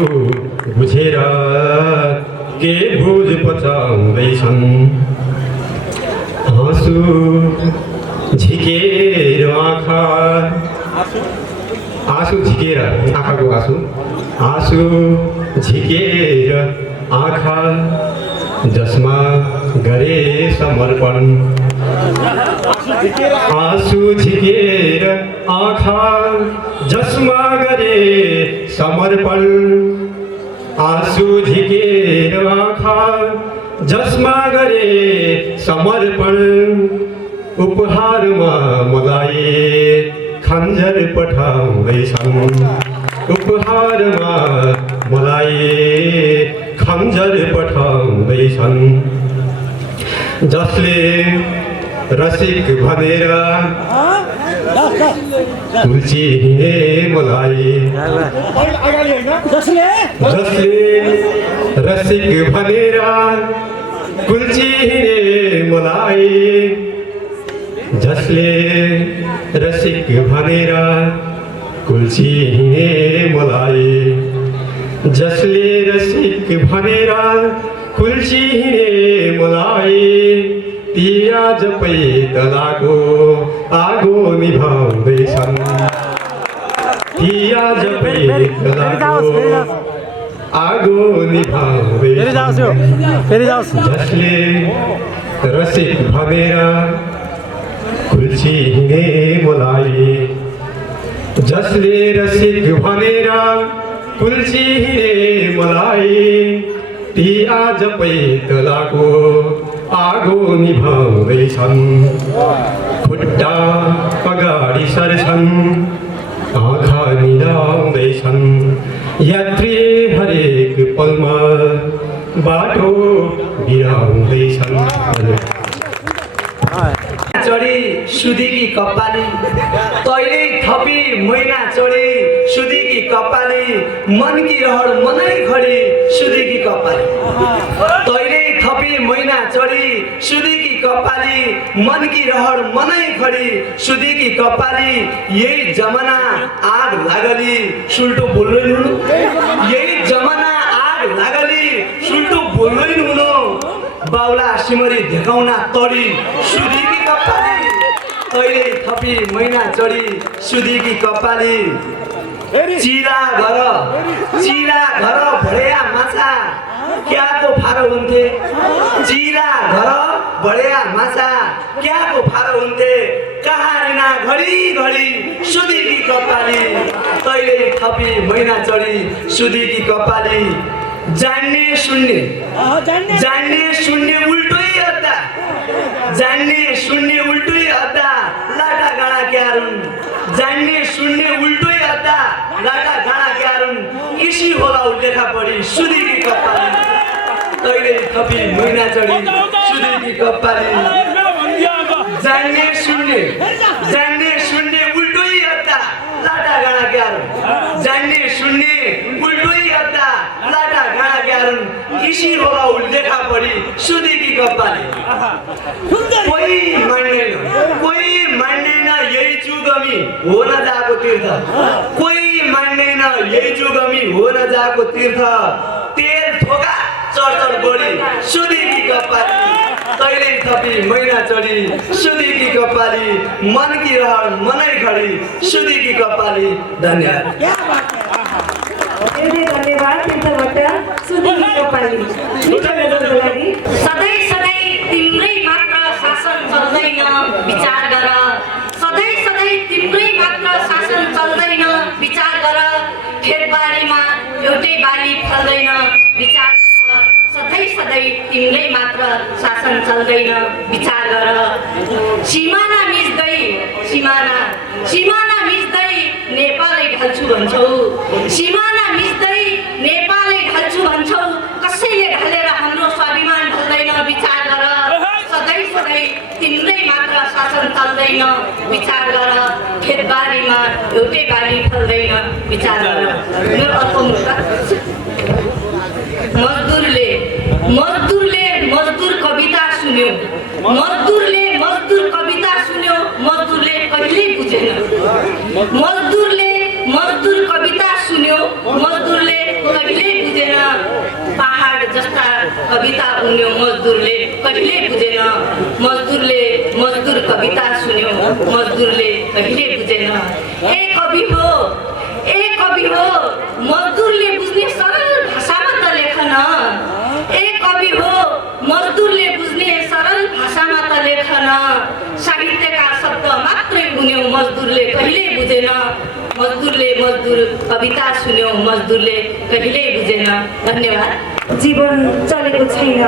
बुझेर के बुझ पचाउँदैछन् आँसु झिकेर आँखा आँसु झिकेर आँखाको आँसु झिकेर आँखा जसमा गरे समर्पण आँसु झिकेर आँखा जसमा गरे समर्पण आँसु झिकेर आँखा जसमा गरे समर्पण उपहारमा मलाई खञ्जर पठाउँदैछन् उपहारमा मलाई खञ्जर पठाउँदैछन् जसले रसिक भनेर तुलसी हिँडे मलाई जसले रसिक भनेर कुल्ची हिँडे मलाई जसले रसिक भनेर कुल्ची हिँडे मलाई जसले रसिक भनेर कुल्ची हिँडे मलाई ती आज पैतलाको आगो निभाउँदैछन् ती आज पैतलाको आगो निभाउँदैछन् जसले रसिक भनेर कुल्ची हिँडे मलाई जसले रसिक भनेर कुल्ची हिँडे मलाई ती आज पैतलाको आगो निभाउँदैछन् खुट्टा अगाडि सर्छन् आँखा मिलाउँदैछन् यात्री हरेक पलमा बाटो बिराउँदैछन् चढी सुधीकी कपाली तैले थपी मैना चढी सुधीकी कपाली मनकी रहर मनै खडी सुधीकी कपाली तैले थपी मैना चढी सुधीकी कपाली मनकी रहर मनै खडी सुधीकी कपाली यही जमाना आग लागली सुल्टो बोल्दैन हुनु यही जमाना आग लागली सुल्टो बोल्दैन हुनु बाउला सिमरी देखाउना तडी सुधीकी कपाली तैले थपी मैना चढी सुधीकी कपाली चिरा घर भडेया माछा क्याको फारो हुन्थे चिरा घर भडेया माछा क्याको फारो हुन्थे कहाँ रिना घडी घडी सुधीकी कपाली तैले थपी मैना चढी सुधीकी कपाली जान्ने सुन्ने उल्टै अद्दा जान्ने सुन्ने उल्टै अद्दा लाटा गाडा क्यारुन जान्ने सुन्ने उल्टै अद्दा लाटा गाडा क्यारुन इसी होला उल्लेखा पढी सुधीकी कपाली तैले थपी मैना चढी सुधीकी कपाली जान्ने सुन्ने उल्टै अद्दा लाटा गाडा क्यारुन जान्ने सुन्ने उल्टै अद्दा लाटा गाडा क्यारुन इसी होला उल्लेखा पढी सुधीकी कपाली कोही मान्दैन यही जुगमी हो न जाको तीर्थ कोही मान्दैन यही जुगमी हो न जाको तीर्थ तेल थोका चढ बढी सुधीकी कपाली तैले थपी मैना चढी सुधीकी कपाली मनकी रहर मनै खडी सुधीकी कपाली धन्यवाद। धेरै धन्यवाद तीर्थबाट सुनिल नेपाली मिठो गजलको लागि। सधैँ सधैँ तिम्रै मात्र शासन चल्दैन विचार गर, सधैँ सधैँ तिम्रै मात्र शासन चल्दैन विचार गर, खेतबारीमा एउटै बाली फल्दैन विचार गर, सधैँ सधैँ तिम्रै मात्र शासन चल्दैन विचार गर। सिमाना मिच्दै सिमाना मिच्दै नेपालै ढल्छु भन्छौ, सिमाना मिच्दै नेपालै ढल्छु भन्छौ, कसैले ढलेर हाम्रो स्वाभिमान ढल्दैन विचार गर, सधैँ सधैँ तिम्रै मात्र शासन चल्दैन विचार गर, खेतबारीमा एउटै बाली फल्दैन विचार गर। मेरो अर्को मुद्दा मजदुरले मजदुर कविता सुन्यो, मजदुरले मजदुर कविता सुन्यो, मजदुरले कहिल्यै बुझेन, मजदुरले मजदुर कविता सुन्यो, मजदुरले कहिल्यै बुझेन, पहाड जस्ता कविता उन्यो, मजदुरले कहिल्यै बुझेन, मजदुरले मजदुर कविता सुन्यो, मजदुरले कहिल्यै बुझेन। ए कवि हो मजदुरले बुझ्ने सरल भाषामा त लेख न, ए कवि हो मजदुरले बुझ्ने सरल भाषामा त लेख न, साहित्यका शब्द मात्रै बुन्यो, मजदुरले कहिल्यै बुझेन, मजदुरले मजदुर कविता सुन्यो, मजदुरले कहिल्यै बुझेन। धन्यवाद। जीवन चलेको छैन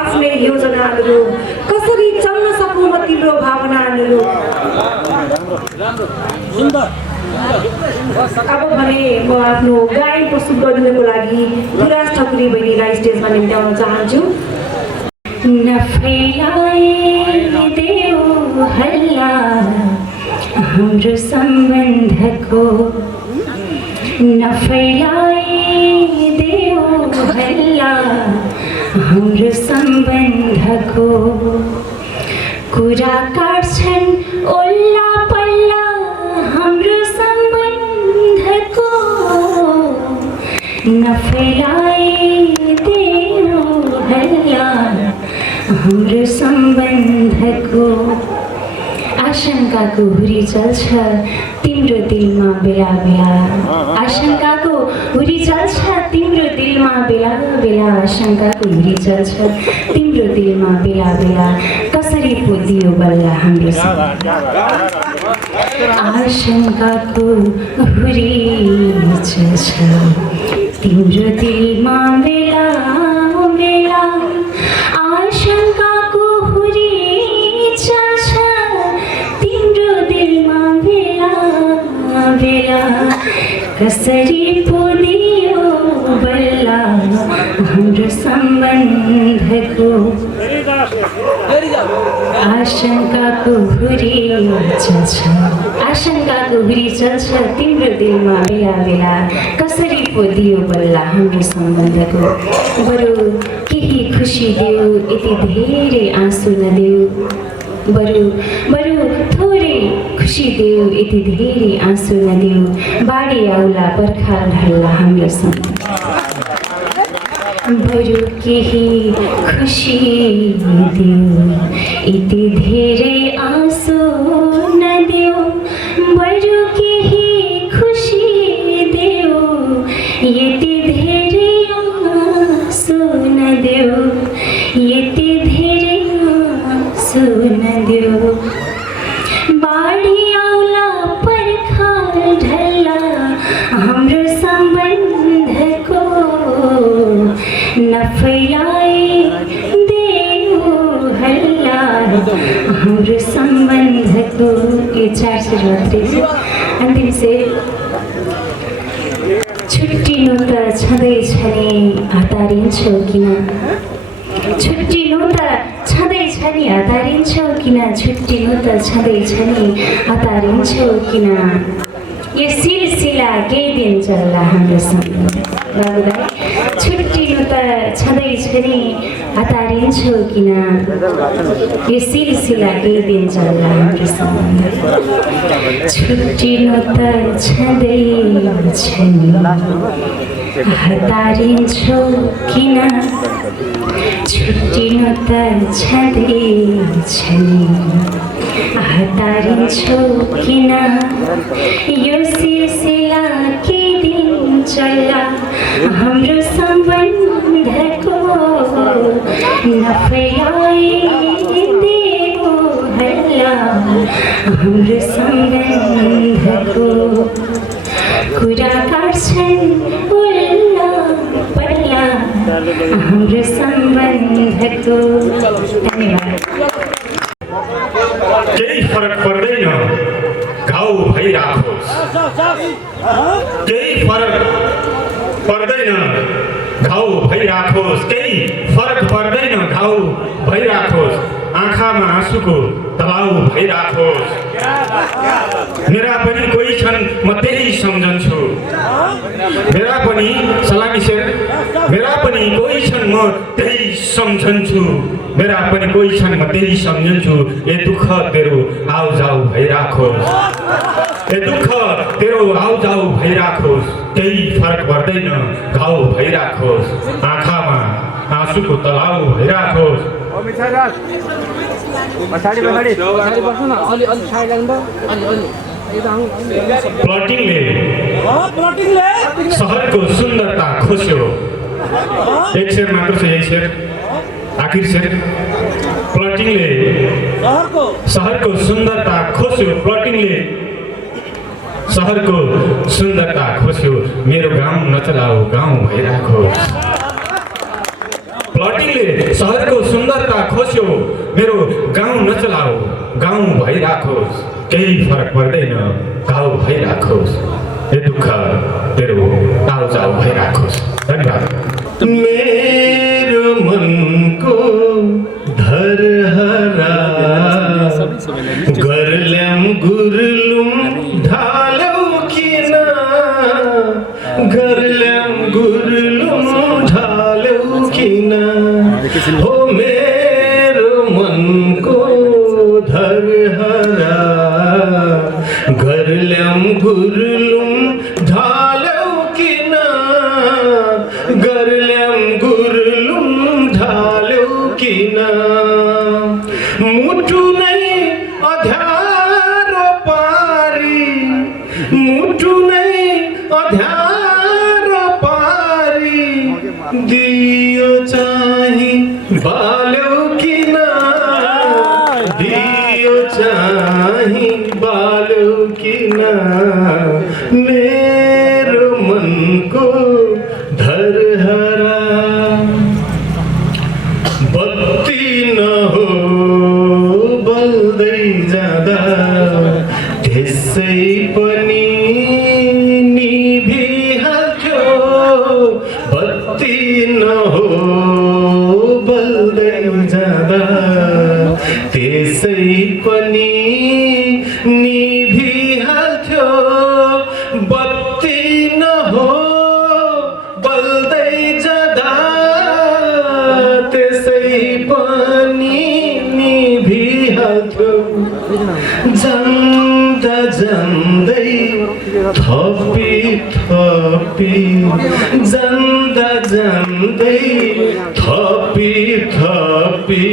आफ्नै योजना अनुरूप, कसरी चल्न सकौँ म तिम्रो भावना अनुरूप। अब भने म आफ्नो गायन प्रस्तुत गरिदिनको लागि विराज ठकुरी बहिनीलाई स्टेजमा निम्त्याउन चाहन्छु। नफैलाइदेऊ हल्ला हाम्रो सम्बन्धको, नफैलाइदेऊ हल्ला हाम्रो सम्बन्धको, कुरा काट्छन् ओल्ला पल्ला हाम्रो सम्बन्धको, नफैलाइदेऊ हल्ला हाम्रो सम्बन्धको। आशंकाको हुरी चल्छ तिम्रो दिलमा बेला बेला, आशंकाको हुरी चल्छ तिम्रो दिलमा बेला बेला, आशंकाको हुरी चल्छ तिम्रो दिलमा बेला बेला, कसरी पो दियो बल्ला हाम्रो आशंकाको हुरी चल्छ तिम्रो दिलमा बेला बेला, आशंकाको हुरी चल्छ तिम्रो दिलमा बेला बेला, कसरी पो दियो बल्ला हाम्रो सम्बन्धको। आशंकाको हुरी चल्छ, आशंकाको हुरी चल्छ तिम्रो दिलमा बेला बेला, कसरी पो दियो बल्ला हाम्रो सम्बन्धको। बरु केही खुसी देऊ यति धेरै आँसु नदेऊ, बरु थोरै खुसी देऊ यति धेरै आँसु नदेऊ, बाढी आउला पर्खाल ढल्ला हाम्रो सम्बन्ध। बरु केही खुसी देऊ यति धेरै आँसु नदेऊ, बरु केही खुसी देऊ यति धेरै आँसु नदेऊ, यति धेरै आँसु नदेऊ, बाढी आउला पर्खाल ढल्ला हाम्रो सम्बन्धको, नफैलाइदेऊ हल्ला हाम्रो सम्बन्धको। यो 4 शेर मात्रै छ। अन्तिम शेर। छुट्टिनु त छँदैछ नि हतारिन्छौ किन, छुट्टिनु त छँदैछ नि हतारिन्छौ किन, छुट्टिनु त छँदैछ नि हतारिन्छौ किन, यो सिलसिला केही दिन चल्ला हाम्रो सम्बन्ध। बाबुलाई छुट्टिनु त छँदैछ नि हतारिन्छौ किन, यो सिलसिला केही दिन चल्ला हाम्रो सम्बन्ध। छुट्टिनु त छँदैछ नि हतारिन्छौ किन, छुट्टिनु त छँदैछ नि हतारिन्छौ किन, यो सिलसिला केही दिन चल्ला हाम्रो सम्बन्धको नफैलाइदेऊ हल्ला हाम्रो सम्बन्धको कुरा काट्छन् उल्ला पल्ला हाम्रो सम्बन्धको। धन्यवाद। केही फरक पर्दैन घाउ भइराखोस्, केही फरक पर्दैन घाउ भइराखोस्, केही फरक पर्दैन घाउ भइराखोस्, आँखामा आँसुको दबाउ भइराखोस्। मेरा पनि कोही छन् म त्यही सम्झन्छु, मेरा पनि सलामी शेर, मेरा पनि कोही छन् म त्यही सम्झन्छु, मेरा पनि कोही छन् म त्यही सम्झन्छु। ए दुःख तेरो आउ जाऊ भइराखोस्, ए दुःख तेरो आउ जाऊ भइराखोस्, केही फरक पर्दैन घाउ भइराखोस्, आँखामा आँसुको तलाउ भइराखोस्। प्लटिङले सहरको सुन्दरता खोस्यो। एक शेर मात्र छ, यही शेर आखिर शेर। प्लटिङले सहरको सुन्दरता खोस्यो, प्लटिङले सहरको सुन्दरता खोस्यो, मेरो गाउँ नचलाऊ गाउँ भइराखोस्। प्लटिङले सहरको सुन्दरता खोस्यो, मेरो गाउँ नचलाऊ गाउँ भइराखोस्, केही फरक पर्दैन घाउ भइराखोस्, ए दुःख तेरो आउ जाउ भइराखोस्। धन्यवाद। मेरो मनको धरहरा गर्ल्याम गुरलुम ढाल्यौ किन, गर्ल्याम गुरलुम ढाल्यौ किन, हो मेरो मनको धरहरा गर्ल्याम गुरलुम ढाल्यौ किन, गर्ल्याम गुरलुम ढाल्यौ किन, मुटु नै अध्यारो पारी, मुटु नै अध्यारो पारी, दियो चाहिँ बाल्यौ किन, दियो चाहिँ बाल्यौ किन, मेरो मनको धरहरा। बत्ती नहो बल्दै जाँदा त्यसै पनि निभिहाल्थ्यो, बत्ती नहो बल्दै जाँदा त्यसै पनि निभिहाल्थ्यो, बत्ती नहो बल्दै जाँदा त्यसै पनि निभिहाल्थ्यो, जाँदा जाँदै थपी थपी, जाँदा जाँदै थपी थपी,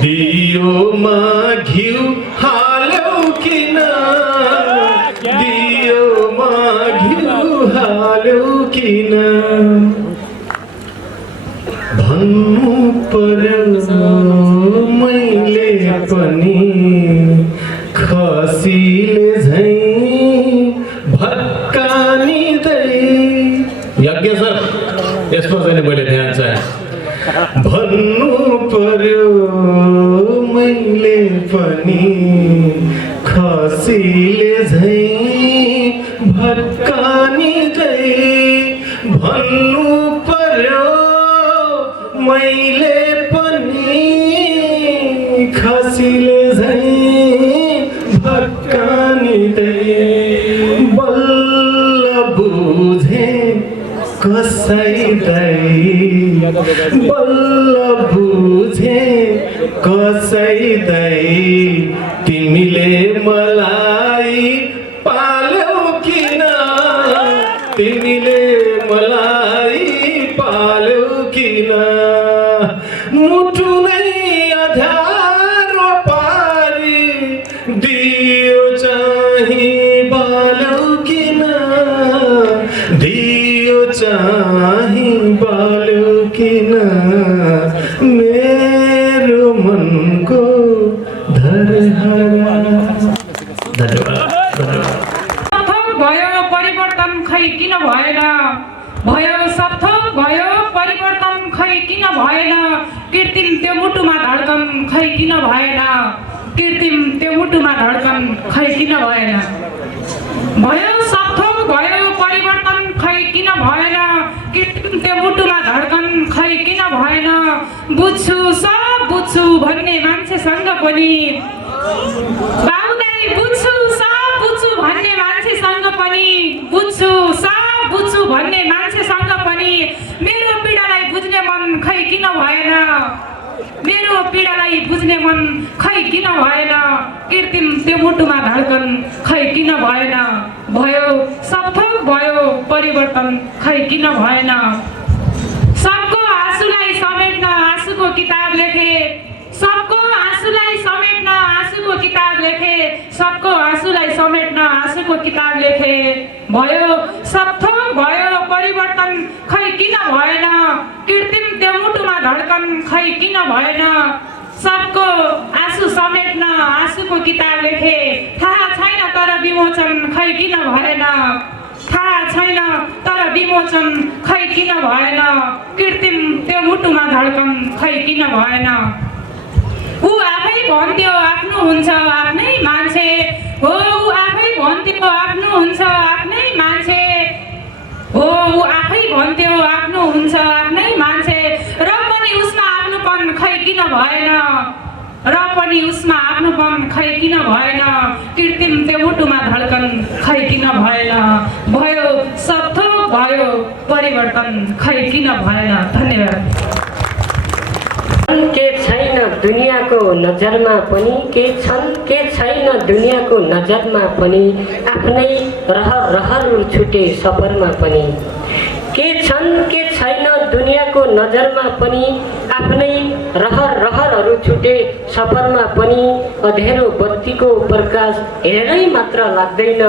दियोमा घिउ हाल्यौ किन, दियोमा घिउ हाल्यौ किन, भन्नु पर्यो मैले पनि खसीले झैँ भत्कानिँदै। यज्ञ सर यसमा चाहिँ मैले ध्यान चाहे। भन्नु पर्यो मैले पनि खसीले झैँ भत्कानिँदै, भन्नु पर्यो मैले पनि खसीले झैँ भत्कानिँदै, बल्ल बुझे कसैलाई, बल्ल बुझे कसैलाई, तिमीले मलाई पाल्यौ किन, तिमीले मलाई पाल्यौ किन, मुटु नै अँध्यारो पारी, दियो चाहिँ बाल्यौ किन, दियो चाहिँ बाल्यो किन मेरो मनको धरहरा। धन्यवाद। सबथोक भयो परिवर्तन खै किन भएन, भयो सबथोक भयो परिवर्तन खै किन भएन, कृत्रिम त्यो मुटुमा धड्कन खै किन भएन, कृत्रिम त्यो मुटुमा धड्कन खै किन भएन, भयो सबथोक भयो परिवर्तन खै किन भएन, कृत्रिम त्यो मुटुमा धड्कन खै किन भएन, बुझ्छु सब बुझ्छु भन्ने मान्छेसँग पनि, बाउदाई बुझ्छु सब बुझ्छु भन्ने मान्छेसँग पनि, बुझ्छु सब बुझ्छु भन्ने मान्छेसँग पनि, मेरो पीडालाई बुझ्ने मन खै किन भएन, मेरो पीडालाई बुझ्ने मन खै किन भएन, कृत्रिम त्यो मुटुमा धड्कन खै किन भएन, भयो सबथोक भयो परिवर्तन खै किन भएन, सबको आँसुलाई समेट्न आँसुको किताब लेखे, सबको आँसुलाई समेट्न आँसुको किताब लेखे, सबको आँसुलाई समेट्न आँसुको किताब लेखे, भयो सबथोक भयो परिवर्तन खै किन भएन, कृत्रिम त्यो मुटुमा धड्कन खै किन भएन, सबको आँसु समेट्न आँसुको किताब लेखे, थाहा छैन तर विमोचन खै किन भएन, थाहा छैन तर विमोचन खै किन भएन, कृत्रिम त्यो मुटुमा धड्कन खै किन भएन, ऊ आफै भन्थ्यो आफ्नो हुन्छ आफ्नै मान्छे, हो ऊ आफै भन्थ्यो आफ्नो हुन्छ आफ्नै मान्छे, हो ऊ आफै भन्थ्यो आफ्नो हुन्छ आफ्नै मान्छे, र पनि उसमा आफ्नोपन खै किन भएन, र पनि उसमा आफ्नोपन खै किन भएन, कृत्रिम त्यो मुटुमा धड्कन खै किन भएन, भयो सबथोक भयो परिवर्तन खै किन भएन। धन्यवाद। के छैन दुनियाँको नजरमा पनि, के छन् के छैन दुनियाँको नजरमा पनि, आफ्नै रहर रहर छुटे सफरमा पनि, के छन् के छैन दुनियाँको नजरमा पनि, आफ्नै रहर रहरहरू छुटे सफरमा पनि, अँधेरो बत्तीको प्रकाश हेरेरै मात्र लाग्दैन,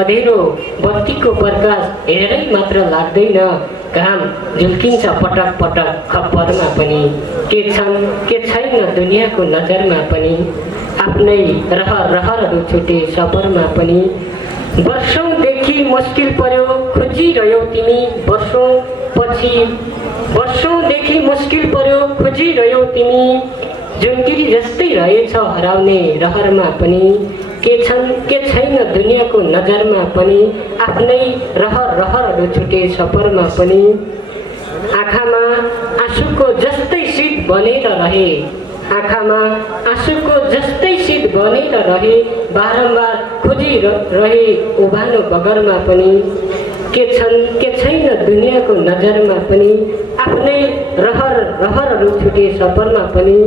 अँधेरो बत्तीको प्रकाश हेरेरै मात्र लाग्दैन, घाम झुल्किन्छ पटक पटक खप्परमा पनि, के छन् के छैन दुनियाँको नजरमा पनि, आफ्नै रहर रहरहरू छुटे सफरमा पनि, वर्षौँदेखि मुस्किल पर्यो खोजिरह्यौ तिमी, वर्षौँदेखि मुस्किल पर्यो खोजिरह्यौ तिमी, जुनगिरी जस्तै रहेछ हराउने रहरमा पनि, के छन् के छैन दुनियाँको नजरमा पनि, आफ्नै रहर रहरहरू छुटे सफरमा पनि, आँखामा आँसुको जस्तै शीत बनेर रहे, आँखामा आँसुको जस्तै शीत बनेर रहे, बारम्बार खोजिरहे उभानो बगरमा पनि, के छन् के छैन दुनियाँको नजरमा पनि, आफ्नै रहर रहरहरू छुटे सफरमा पनि,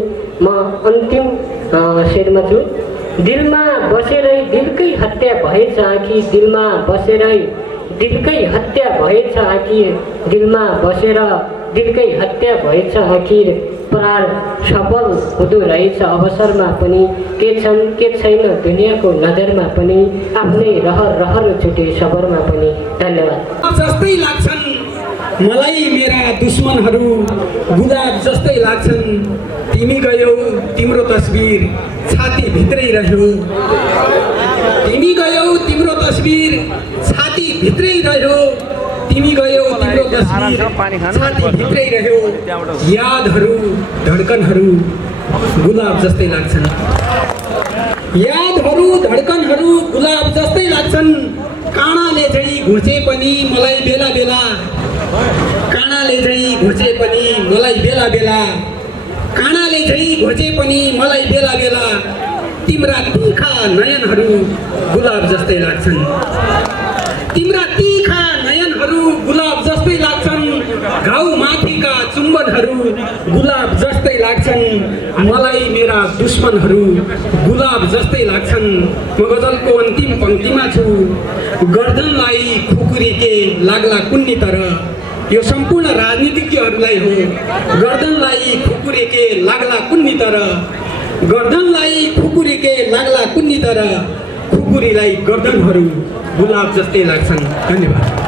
म अन्तिम शेरमा छु। दिलमा बसेरै दिलकै हत्या भएछ आखिर, दिलमा बसेरै दिलकै हत्या भएछ आखिर, दिलमा बसेर दिलकै हत्या भएछ आखिर, प्राण सफल हुँदो रहेछ अवसरमा पनि, के छन् के छैन दुनियाँको नजरमा पनि, आफ्नै रहर रहर छुटे सफरमा पनि। धन्यवाद। जस्तै लाग्छन् मलाई मेरा दुश्मनहरू, गुलाब जस्तै लाग्छन्, तिमी गयौ तिम्रो तस्बिर छातीभित्रै रह्यो, तिमी गयौ तिम्रो तस्बिर छातीभित्रै रह्यो, तिमी गयौ तिम्रो तस्बिर छातीभित्रै रह्यो, यादहरू धड्कनहरू गुलाब जस्तै लाग्छन्, यादहरू धड्कनहरू गुलाब जस्तै लाग्छन्, काँडाले झैँ घुँचे पनि मलाई बेला बेला, काँडाले झैँ घुँचे पनि मलाई बेला बेला, काँडाले झैँ घुँचे पनि मलाई बेला बेला, तिम्रा तिखा नयनहरू गुलाब जस्तै लाग्छन्, तिम्रा तिखा नयनहरू गुलाब जस्तै लाग्छन्, घाउ माथिका चुम्बनहरू गुलाब जस्तै लाग्छन्, मलाई मेरा दुश्मनहरू गुलाब जस्तै लाग्छन्। म गजलको अन्तिम पङ्क्तिमा छु। गर्दनलाई खुकुरी के लाग्ला कुन्नी तर, यो सम्पूर्ण राजनीतिज्ञहरूलाई हो। गर्दनलाई खुकुरी के लाग्ला कुन्नी तर, गर्दनलाई खुकुरी के लाग्ला कुन्नी तर, खुकुरीलाई गर्दनहरू गुलाब जस्तै लाग्छन्। धन्यवाद।